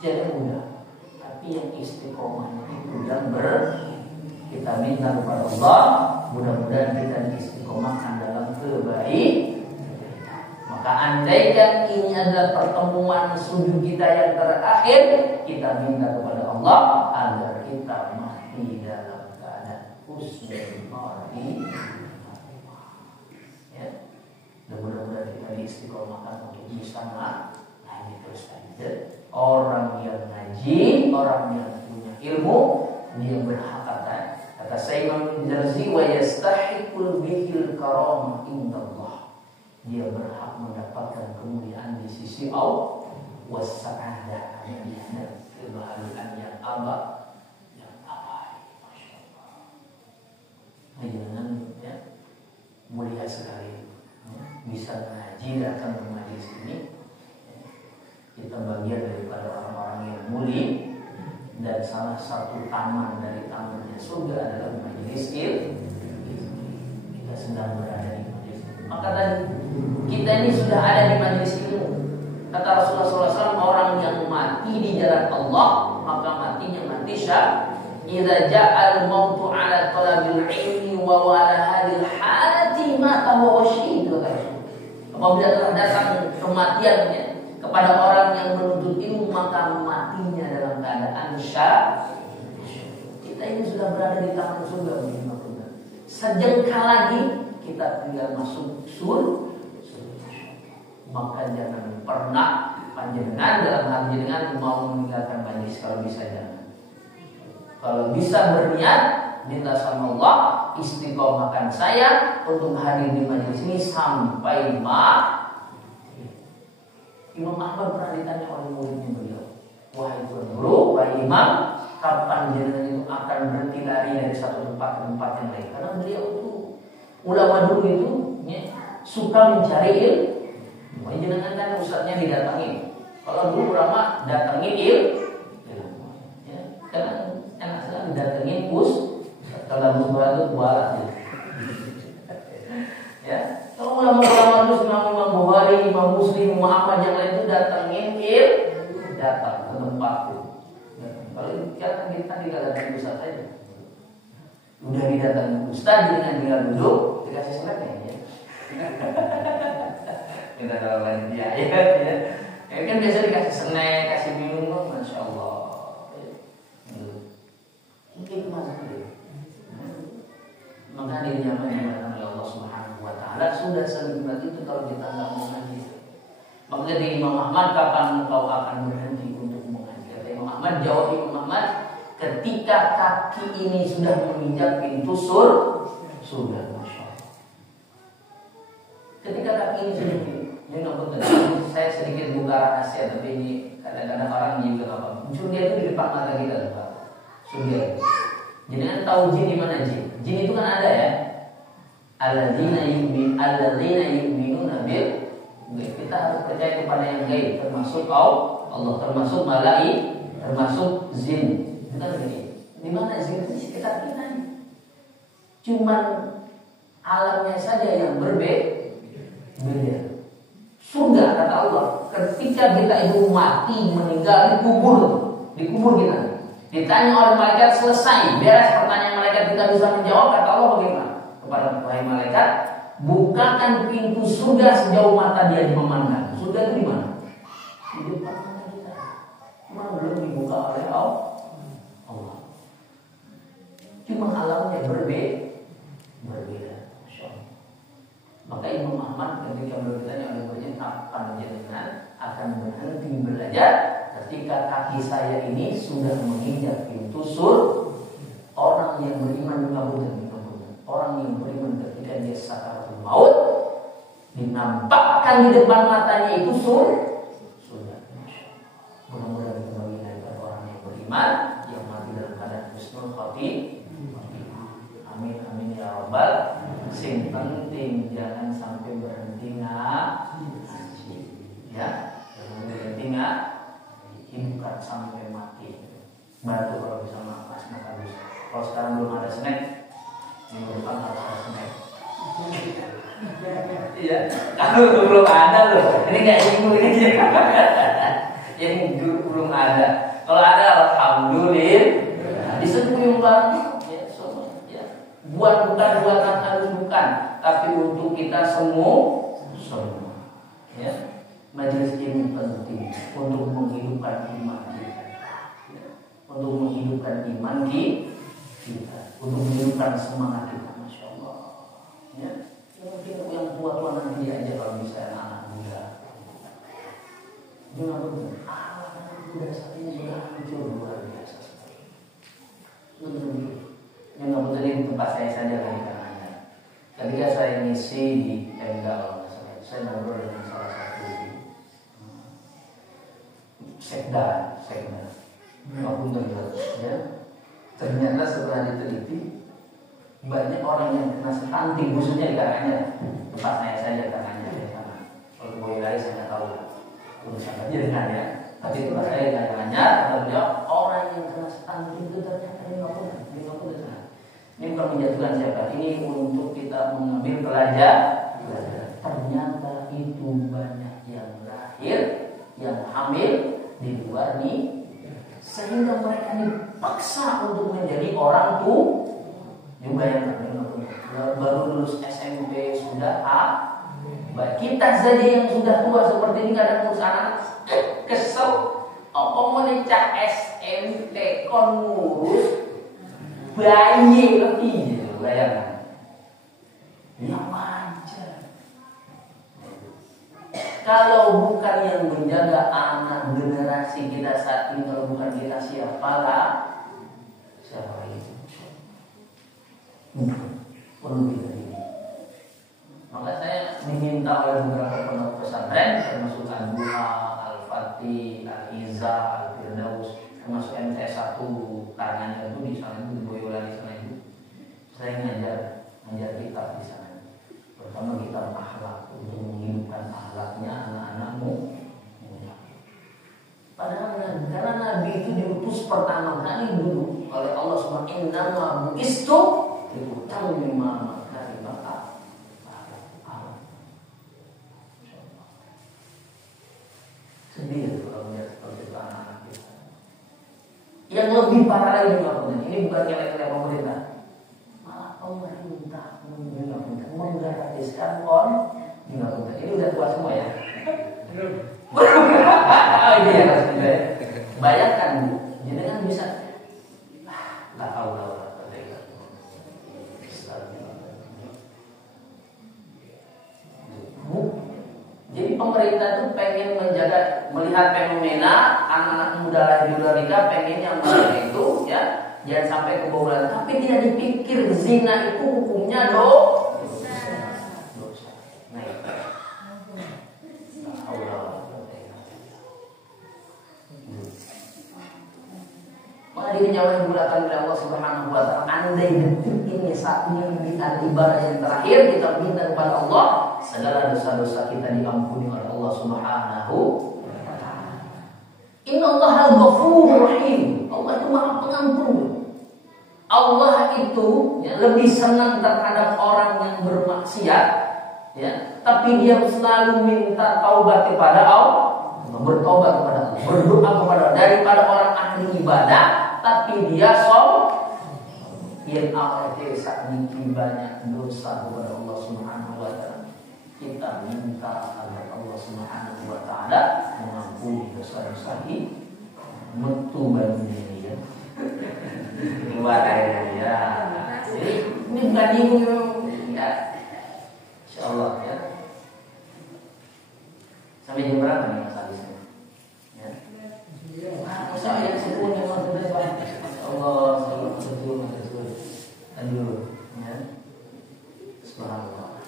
Jadi mudah. Tapi yang istiqomah itu yang kita minta kepada Allah, mudah-mudahan kita istiqomahkan dalam kebaikan. Maka andaikan ini adalah pertemuan sujud kita yang terakhir, kita minta kepada Allah agar kita mati dalam keadaan husnul khotimah. Ya, dan mudah-mudahan kita istiqomahkan untuk bisa ngaji terus saja. Orang yang ngaji, orang yang punya ilmu, dia berhak kata Sayyid Jarzi wa yastahiqul bihil karamah indallah. Dia berhak mendapatkan kemuliaan di sisi Allah, wasa'adah dan kebahagiaan yang abadi. Masyaallah. Jangan ya, mulia sekali bisa ngaji datang ke majelis ini. Kita bagian daripada orang-orang yang mulia, dan salah satu taman dari tamannya surga adalah majelis ilmu. Kita sedang berada di majelis ilmu. Maka tadi kita ini sudah ada di majelis ilmu. Kata Rasulullah SAW, orang yang mati di jalan Allah maka matinya mati syahid. Idza ja'al mautu 'ala talabil ilmi wa wala hadil halati mata wa syahid. Apabila telah datang kematiannya kepada orang yang menuntut ilmu, maka matinya dalam keadaan syahid. Kita ini sudah berada di taman surga. Sejengkal lagi kita tinggal masuk surga. Maka jangan pernah panjenengan dalam hati jenengan mau meninggalkan majlis, kalau bisa jangan. Kalau bisa berniat minta sama Allah istiqomahkan saya untuk hadir di majlis ini sampai Imam Ahmad pernah ditanya oleh muridnya beliau, wahai tuan guru, wahai imam, kapan jenengan itu akan berhenti lari dari satu tempat ke tempat yang lain? Karena beliau itu ulama dulu itu suka mencari ilmu. Jenengan kan ustadznya didatangin. Kalau dulu ulama datangin ilmu, ya, karena enak sekali datangin kalau musbah itu bualat ya. Kalau ulama-ulama itu Imam Bukhari, Imam Muslim, Imam Ahmad yang lain itu datangin datang ke tempatku. Kalau kita tinggal datang ustaz saja. Udah didatangin ustaz dengan tinggal duduk dikasih snacknya ya. Kita kalau lain dia ya. Kan biasa dikasih snack, kasih minum, masya Allah. Mungkin masuk dia. Maka dirinya menyampaikan oleh Allah Subhanahu Wa Taala sudah senikmat itu kalau kita nggak mau ngaji. Makanya di Imam Ahmad, kapan engkau akan berhenti untuk mengaji? Kata Imam Ahmad, jawab Imam Ahmad, ketika kaki ini sudah menginjak pintu sudah, masya Allah. Ketika kaki ini sudah ini nombor saya sedikit buka rahasia, tapi ini kadang-kadang orang juga apa? Surga itu di depan mata kita, Pak. Surga. Jangan tahu jin di mana jin? Jin itu kan ada ya. Alladzina yu'minuna bil ghaib. Kita harus percaya kepada yang gaib, termasuk Allah, termasuk malaik, termasuk jin. Kita begini. Di mana jin itu di sekitar kita nih. Cuman alamnya saja yang berbeda. Surga kata Allah, ketika kita itu mati, meninggal, dikubur kita. Ditanya oleh malaikat, selesai, beres pertanyaan malaikat, kita bisa menjawab. Kata Allah bagaimana? Kepada wahai malaikat, bukakan pintu surga sejauh mata dia memandang. Surga itu di mana? Di depan mata kita. Cuma belum dibuka oleh Allah. Cuma alamnya berbeda. Masya Allah. Maka Imam Ahmad ketika bertanya oleh muridnya, kapan jenengan akan berhenti belajar? Ketika kaki saya ini sudah menginjak pintu orang yang beriman orang yang beriman ketika dia sakaratul maut dinampakkan di depan matanya itu sudah. Mudah-mudahan kita bagi daripada orang yang beriman yang mati dalam keadaan husnul khotimah. Amin ya rabbal. Sing penting jangan sampai berhenti ngaji. Ya, jangan berhenti hidupkan sampai mati. Bantu kalau bisa makan habis. Kalau sekarang belum ada snack, minggu depan harus ada snack. Iya, kalau belum ada loh. Ini nggak minggu ini. Yang belum ada. Kalau ada, alhamdulillah. Disebut barang. Ya. Bukan harus bukan, tapi untuk kita semua. Ya. Majelis ini penting untuk menghidupkan iman kita, untuk menghidupkan iman kita, untuk menghidupkan semangat kita, masya Allah. Ya, mungkin yang tua-tua nanti aja kalau bisa anak muda. Jangan benar, anak muda saat ini sudah hancur luar biasa. Yang nggak betul di tempat saya saja lagi karena ketika saya ngisi di Pemda, saya ngobrol dengan salah satu sekda, maupun ya. Ternyata setelah diteliti banyak orang yang kena stunting, khususnya di Karanganyar. Tempat saya saja Karanganyar di sana. Kalau Boyolali saya nggak tahu urusan aja dengan ya. Tapi itu saya di Karanganyar, kata beliau orang yang kena stunting itu ternyata 50 sana. Ini bukan menjatuhkan siapa, ini untuk kita mengambil pelajaran. Ternyata itu banyak yang lahir, yang hamil di luar nih, sehingga mereka dipaksa untuk menjadi orang tua. Juga yang baru lulus SMP sudah baik kita saja yang sudah tua seperti ini kadang ngurus anak kesel. Apa mau nicah SMP kon ngurus bayi lebih gitu, bayangkan. Yang wajar. Kalau bukan yang menjaga anak generasi kita saat ini, kalau bukan kita siapalah? Siapa itu? Perlu kita ini. Maka saya diminta oleh beberapa pondok pesantren, termasuk Al-Duha, Al-Fatih, Al-Iza, Al-Firdaus, termasuk MT1 Karanganyar itu di sana, di Boyolali sana itu. Saya ngajar kitab di sana. Pertama kitab akhlak untuk menghidupkan akhlaknya anak-anakmu. Padahal karena Nabi itu diutus pertama kali dulu oleh Allah Subhanahu wa taala, itu tamimah kalimat akhlak. Sedih kalau melihat seperti itu anak-anak kita. Yang lebih parah lagi ini bukan nyelek-nyelek pemerintah. Pemerintah menggratiskan ini udah tua semua ya. Ini ya maksudnya. Bayangkan jadi kan bisa nggak tahu jadi pemerintah tuh pengen melihat fenomena anak-anak muda lagi udah nikah, pengen yang mereka itu ya jangan sampai kebobolan, tapi tidak dipikir zina itu hukumnya dosa. Nah, maka diri nyawa yang dimuliakan oleh Allah Subhanahu wa taala, andai detik ini saat ini ibadah yang terakhir kita minta kepada Allah, segala dosa-dosa kita diampuni oleh Allah Subhanahu wa taala. Innallaha al-ghafurur rahim. Allah itu Maha Pengampun. Allah itu ya, lebih senang terhadap orang yang bermaksiat, ya, tapi dia selalu minta taubat kepada Allah, bertobat kepada Allah, berdoa kepada Allah, daripada orang ahli ibadah, tapi dia yang awalnya saat ini banyak dosa kepada Allah Subhanahu wa taala. Kita minta agar Allah Subhanahu wa taala mengampuni dosa-dosa kita. Metu banyak ya. Luar ya. Jadi ini bukan ya. Insyaallah ya. Sampai jam berapa nih Mas Agus? Ya. Saya sepunya Mas Agus. Allah betul. Aduh, ya. Subhanallah.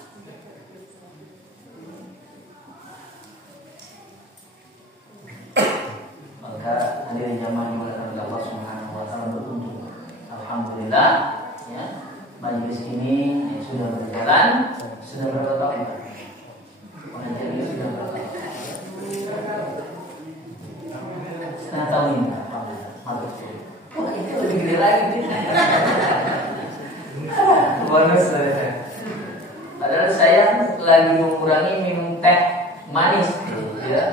Maka hadirin jamaah dimuliakan oleh Allah Subhanahu wa taala beruntung. Alhamdulillah, ya. Majelis ini sudah berjalan, sudah berapa tahun? Pengajian ini sudah berapa tahun? Setengah tahun ini. Mantap. Oh, ini lebih gede lagi. Bonus saya. Padahal saya lagi mengurangi minum teh manis, ya.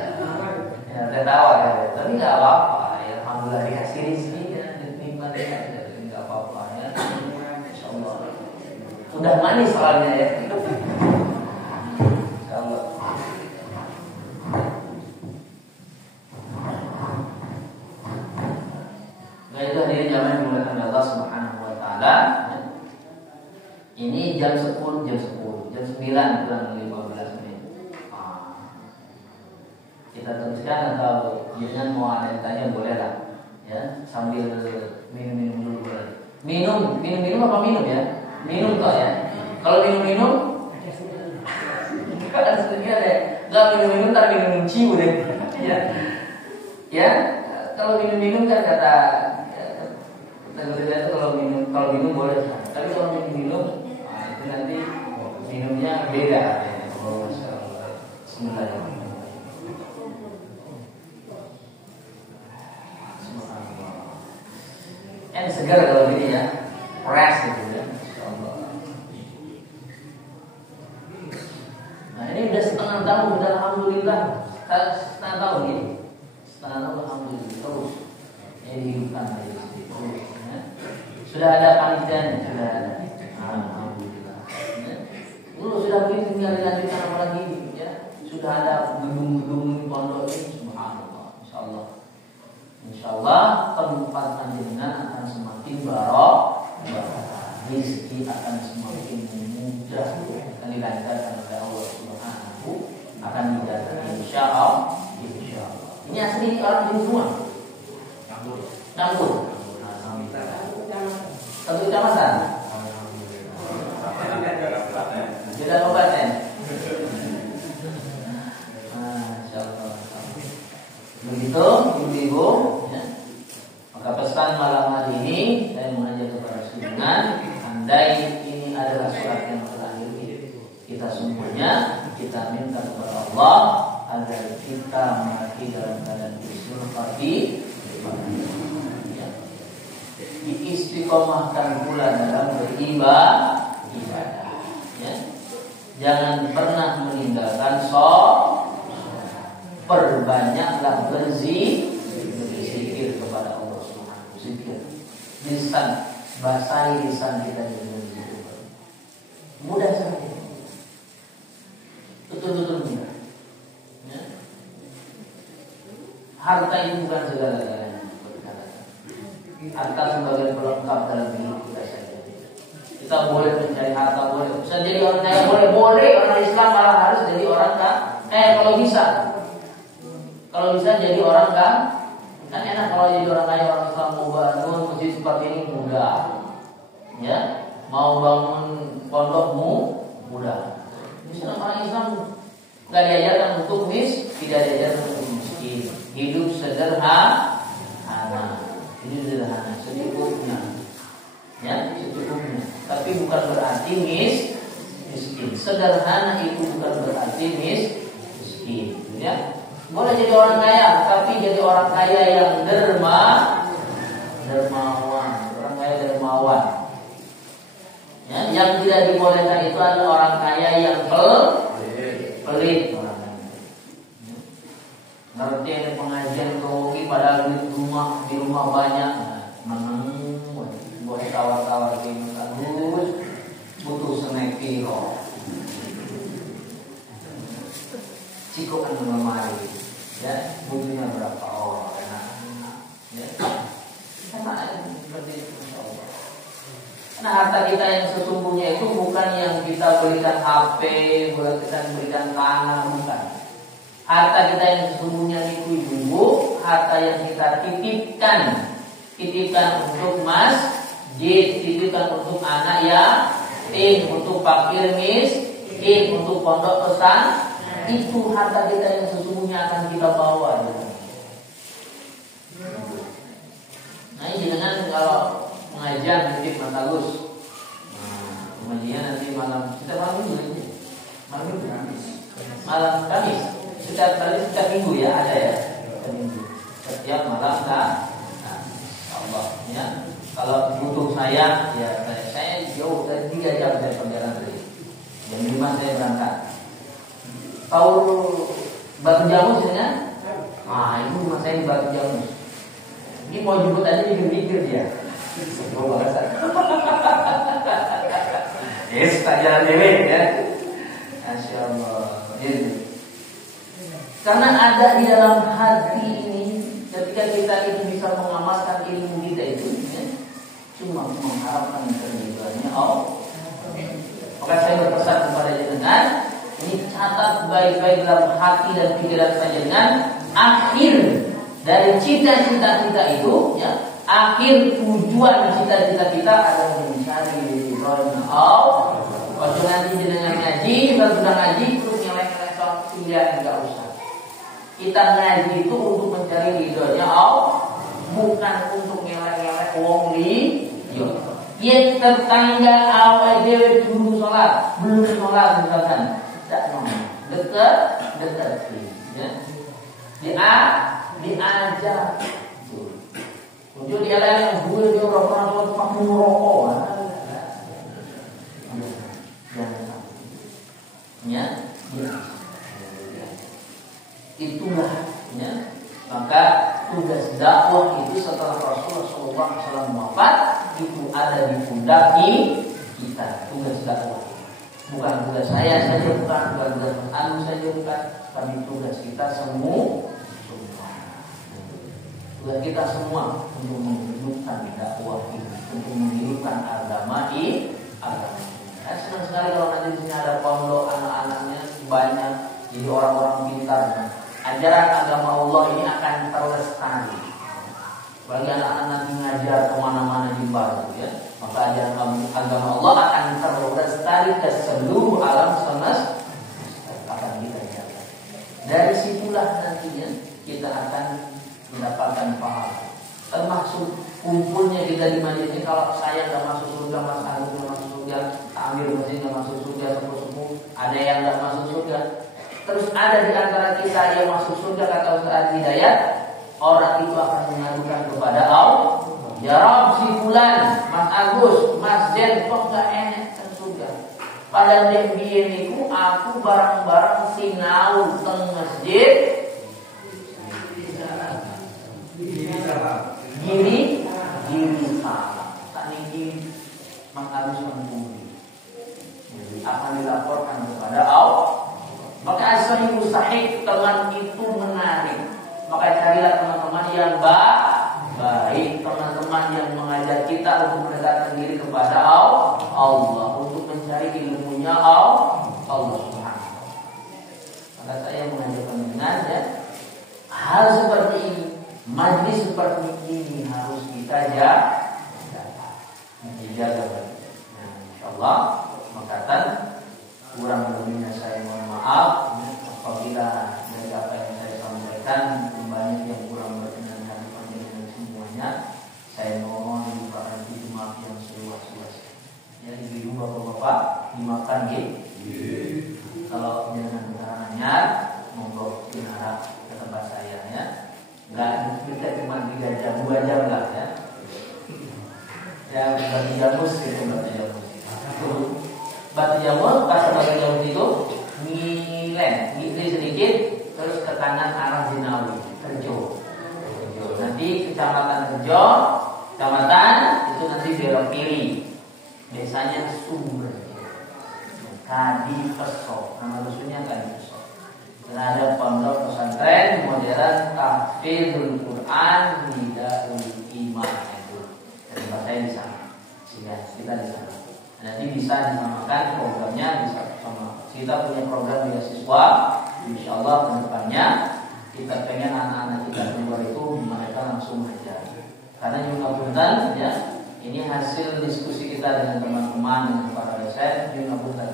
Ya, teh tawar ya. Tapi nggak apa-apa. Ya, alhamdulillah dikasih rezeki ya, dinikmati aja. Nggak apa-apa ya. Insyaallah. Udah manis soalnya ya. Insyaallah. Nah itu hadirin jamaah yang dimuliakan Allah Subhanahu wa taala. Ini jam 10, jam 9 kurang 15 menit. Kita teruskan atau jangan mau ada yang tanya boleh lah, ya sambil minum dulu boleh. Minum apa minum ya? Minum kok ya. Kalau minum ada sedikit deh. Kalau minum tak minum ciu deh. Ya. Kalau minum kan kata kalau minum boleh. Tapi kalau minum itu nanti minumnya beda. Oh, masyaallah. Bismillahirrahmanirrahim. Yang segar kalau gini ya, fresh gitu ya. Insyaallah. Nah ini udah setengah tahun, udah alhamdulillah. Setengah tahun ini. Setengah tahun alhamdulillah terus. Ini dihidupkan aja terus. Ya. Sudah ada panitianya, sudah ada. Alhamdulillah. Ya. Sudah begitu tinggal dilanjutkan apa lagi ya. Sudah ada gedung-gedung pondok ini, subhanallah. Insyaallah tempat panjenengan akan semakin barokah, rezeki akan semakin mudah dan dilancarkan oleh Allah Subhanahu akan dijaga. Insya Allah. Ini asli orang sini semua. Campur. Satu kecamatan. Beda kabupaten. Begitu, ibu-ibu, ya. Maka pesan malam hari ini saya mengajak kepada sekalian, andai ini adalah surat yang terakhir kita semuanya, kita minta kepada Allah agar kita mati dalam keadaan istiqomah, ya. Diistiqomahkan pula dalam beribadah, ya. Jangan pernah meninggalkan sholat. Perbanyaklah berzikir kepada Allah Subhanahu. Zikir, lisan, basahi lisan kita dengan zikir. Mudah saja, betul-betul mudah. Ya. Harta ini bukan segala-galanya. Harta sebagai pelengkap dalam hidup kita saja. Kita boleh mencari harta, boleh. Bisa jadi orang kaya, boleh. Orang Islam malah harus jadi orang kaya. Kalau bisa jadi orang kan enak. Kalau jadi orang kaya, orang Islam mau bangun masjid seperti ini mudah, ya. Mau bangun pondokmu mudah. Misalnya orang Islam nggak diajarkan untuk tidak diajarkan untuk miskin. Hidup sederhana, secukupnya, ya, secukupnya. Tapi bukan berarti miskin. Sederhana itu bukan berarti miskin, ya. Boleh jadi orang kaya, tapi jadi orang kaya yang dermawan, orang kaya dermawan. Ya, yang tidak dibolehkan itu adalah orang kaya yang pelit. Ngerti ada pengajian kewogi padahal di rumah banyak, boleh tawar-tawar gini, bagus, butuh snack piro. Cikokan melemari, ya, butuhnya berapa orang, ya, sama seperti itu, insyaallah. Nah, harta kita yang sesungguhnya itu bukan yang kita berikan HP, bukan kita berikan tanah, bukan. Harta kita yang sesungguhnya itu ibu, harta yang kita titipkan untuk masjid, titipkan untuk anak yatim, untuk fakir miskin, untuk pondok pesantren. Itu harta kita yang sesungguhnya akan kita bawa. Nah, ini jangan kalau pengajian titip Mas Agus. Pengajian nanti malam Kamis. Setiap minggu ya ada ya. Setiap malam Allah ya. Kalau butuh saya jauh dari 3 jam saya perjalanan dari jam 5 saya berangkat. Tahu Batu Jamus ya? Ini rumah saya di Batu Jamus. Ini mau jemput aja mikir dia. Mau bahasa. Yes, tak jalan dewe ya. Masya Allah. Karena ada di dalam hati ini, ketika kita itu bisa mengamalkan ilmu kita itu, ya, cuma mengharapkan keridhaannya Allah. Maka saya berpesan kepada jenengan, ini catat baik-baik dalam hati dan pikiran jenengan. Akhir dari cita-cita kita itu, ya, akhir tujuan cita-cita kita adalah mencari ridhonya Allah. Waktu nanti jenengan ngaji, kalau sudah ngaji terus nyelek-nyelek soal kuliah enggak usah. Kita ngaji itu untuk mencari ridhonya Allah, bukan untuk nyelek-nyelek wong liya. Yang tetangga awal dewe dulu sholat, belum sholat misalkan, tidak mau dekat, ya. Diajak, tujuh dia yang gue dia orang sholat pakai merokok, ya. Itulah, ya. Maka tugas dakwah itu setelah Rasulullah SAW wafat itu ada di pundak kita. Tugas dakwah bukan tugas saya saja, bukan tugas Anu saja, bukan, tapi tugas kita semua. Tugas kita semua untuk menghidupkan dakwah ini, untuk menghidupkan agama ini. Saya senang sekali kalau nanti di sini ada pondok, anak-anaknya banyak Jadi orang-orang pintar, ajaran agama Allah ini akan terlestari. Bagi anak-anak nanti ngajar kemana-mana di baru, ya, maka ajaran agama Allah akan terlestari ke seluruh alam semesta. Akan kita jaga. Dari situlah nantinya kita akan mendapatkan pahala. Termasuk kumpulnya kita di majelis ini. Kalau saya nggak masuk surga, Mas Agus nggak masuk surga, Amir masih nggak masuk surga, sepuh-sepuh ada yang nggak masuk surga. Terus ada di antara kita yang masuk surga, kata Ustaz Hidayat, orang itu akan mengadukan kepada Allah, ya Rabb, si fulan, Mas Agus, Mas Den, kok nggak enak ke surga? Pada biyen niku aku barang-barang sinau teng masjid giri salah. Tak niki Mas Agus menunggu. Jadi akan dilaporkan kepada Allah. Maka as-sahih sahih, teman itu menarik. Maka carilah teman-teman yang baik, teman-teman yang mengajar kita untuk mendekatkan diri kepada Allah, untuk mencari ilmunya Allah Subhanahu. Maka saya mengajak pendengar, ya, hal seperti ini, majlis seperti ini harus kita jaga. Nah, insyaallah, makatan kurang lebihnya saya mohon maaf apabila dari apa yang saya sampaikan banyak yang kurang berkenan hati panjenengan semuanya. Saya mohon dibukakan pintu maaf yang seluas-luasnya. Ya, ibu bapak-bapak dimakan gitu. Kalau jangan bertanya, monggo diharap ke tempat saya, ya. Enggak kita cuma 3 jam, 2 jam lah, ya. Ya, batu jamus gitu, batu jamus. Batu jamus, pas batu jamus itu ngilen sedikit, terus ke kanan arah Jinawi, Rejo. Nanti kecamatan Rejo, kecamatan itu nanti belok kiri. Biasanya Sumber, Kadi Peso, nama dusunnya Kadi Peso. Dan ada pondok pesantren modern Tahfidzul Quran Hidaul Iman itu. Dan saya di sana, sehingga kita di sana. Nanti bisa disamakan programnya, bisa sama. Kita punya program beasiswa. Insyaallah kedepannya kita pengen anak-anak kita keluar itu mereka langsung aja. Karena juga punten, ya, ini hasil diskusi kita dengan teman-teman dengan para dosen juga punten.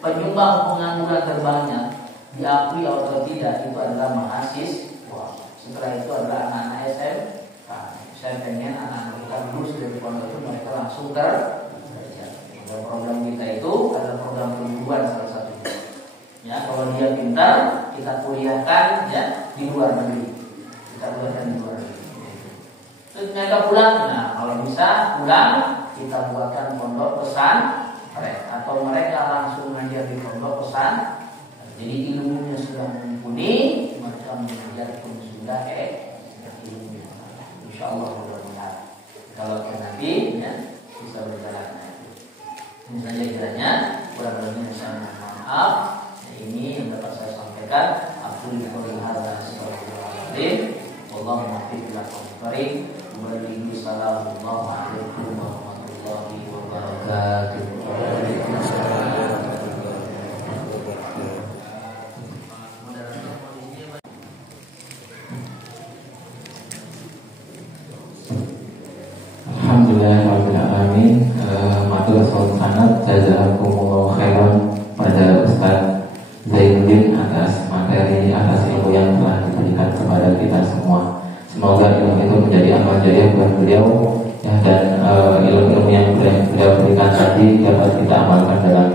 Penyumbang pengangguran terbanyak diakui atau tidak itu adalah mahasiswa. Setelah itu adalah anak-anak SMK. Saya pengen anak-anak kita lulus dari pondok itu mereka langsung kerja. Program kita itu adalah program perguruan salah satunya. Ya, kalau dia pintar, kita kuliahkan, ya, di luar negeri. Kita kuliahkan di luar negeri. Terus mereka pulang, nah kalau bisa pulang kita buatkan pondok pesantren atau mereka langsung mengajar di pondok pesantren. Jadi ilmunya sudah mumpuni, mereka mengajar pun sudah ilmunya. Insyaallah mudah-mudahan kalau nanti, ya, bisa berjalan. Ini saja kiranya, kurang lebihnya saya mohon maaf. Ini yang dapat saya sampaikan. Aku diberi hadza astagfirullahaladzim. Wallahu muwaffiq ila aqwamit thoriq. Wassalamualaikum warahmatullahi wabarakatuh. Alhamdulillahirrahmanirrahim. Matur suwun sangat, jazakumullah khairan pada Ustaz Zainuddin atas materi, atas ilmu yang telah diberikan kepada kita semua. Semoga ilmu itu menjadi amal jariah buat beliau, ya, dan ilmu-ilmu yang beliau berikan tadi dapat kita amalkan dalam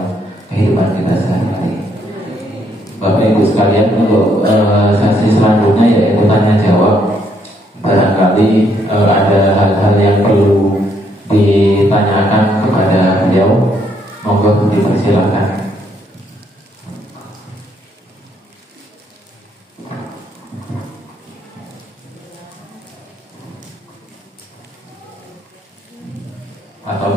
kehidupan kita sehari-hari. Bapak Ibu sekalian, untuk sesi selanjutnya yaitu tanya jawab. Barangkali ada hal-hal yang perlu ditanyakan kepada beliau, monggo dipersilakan. Atau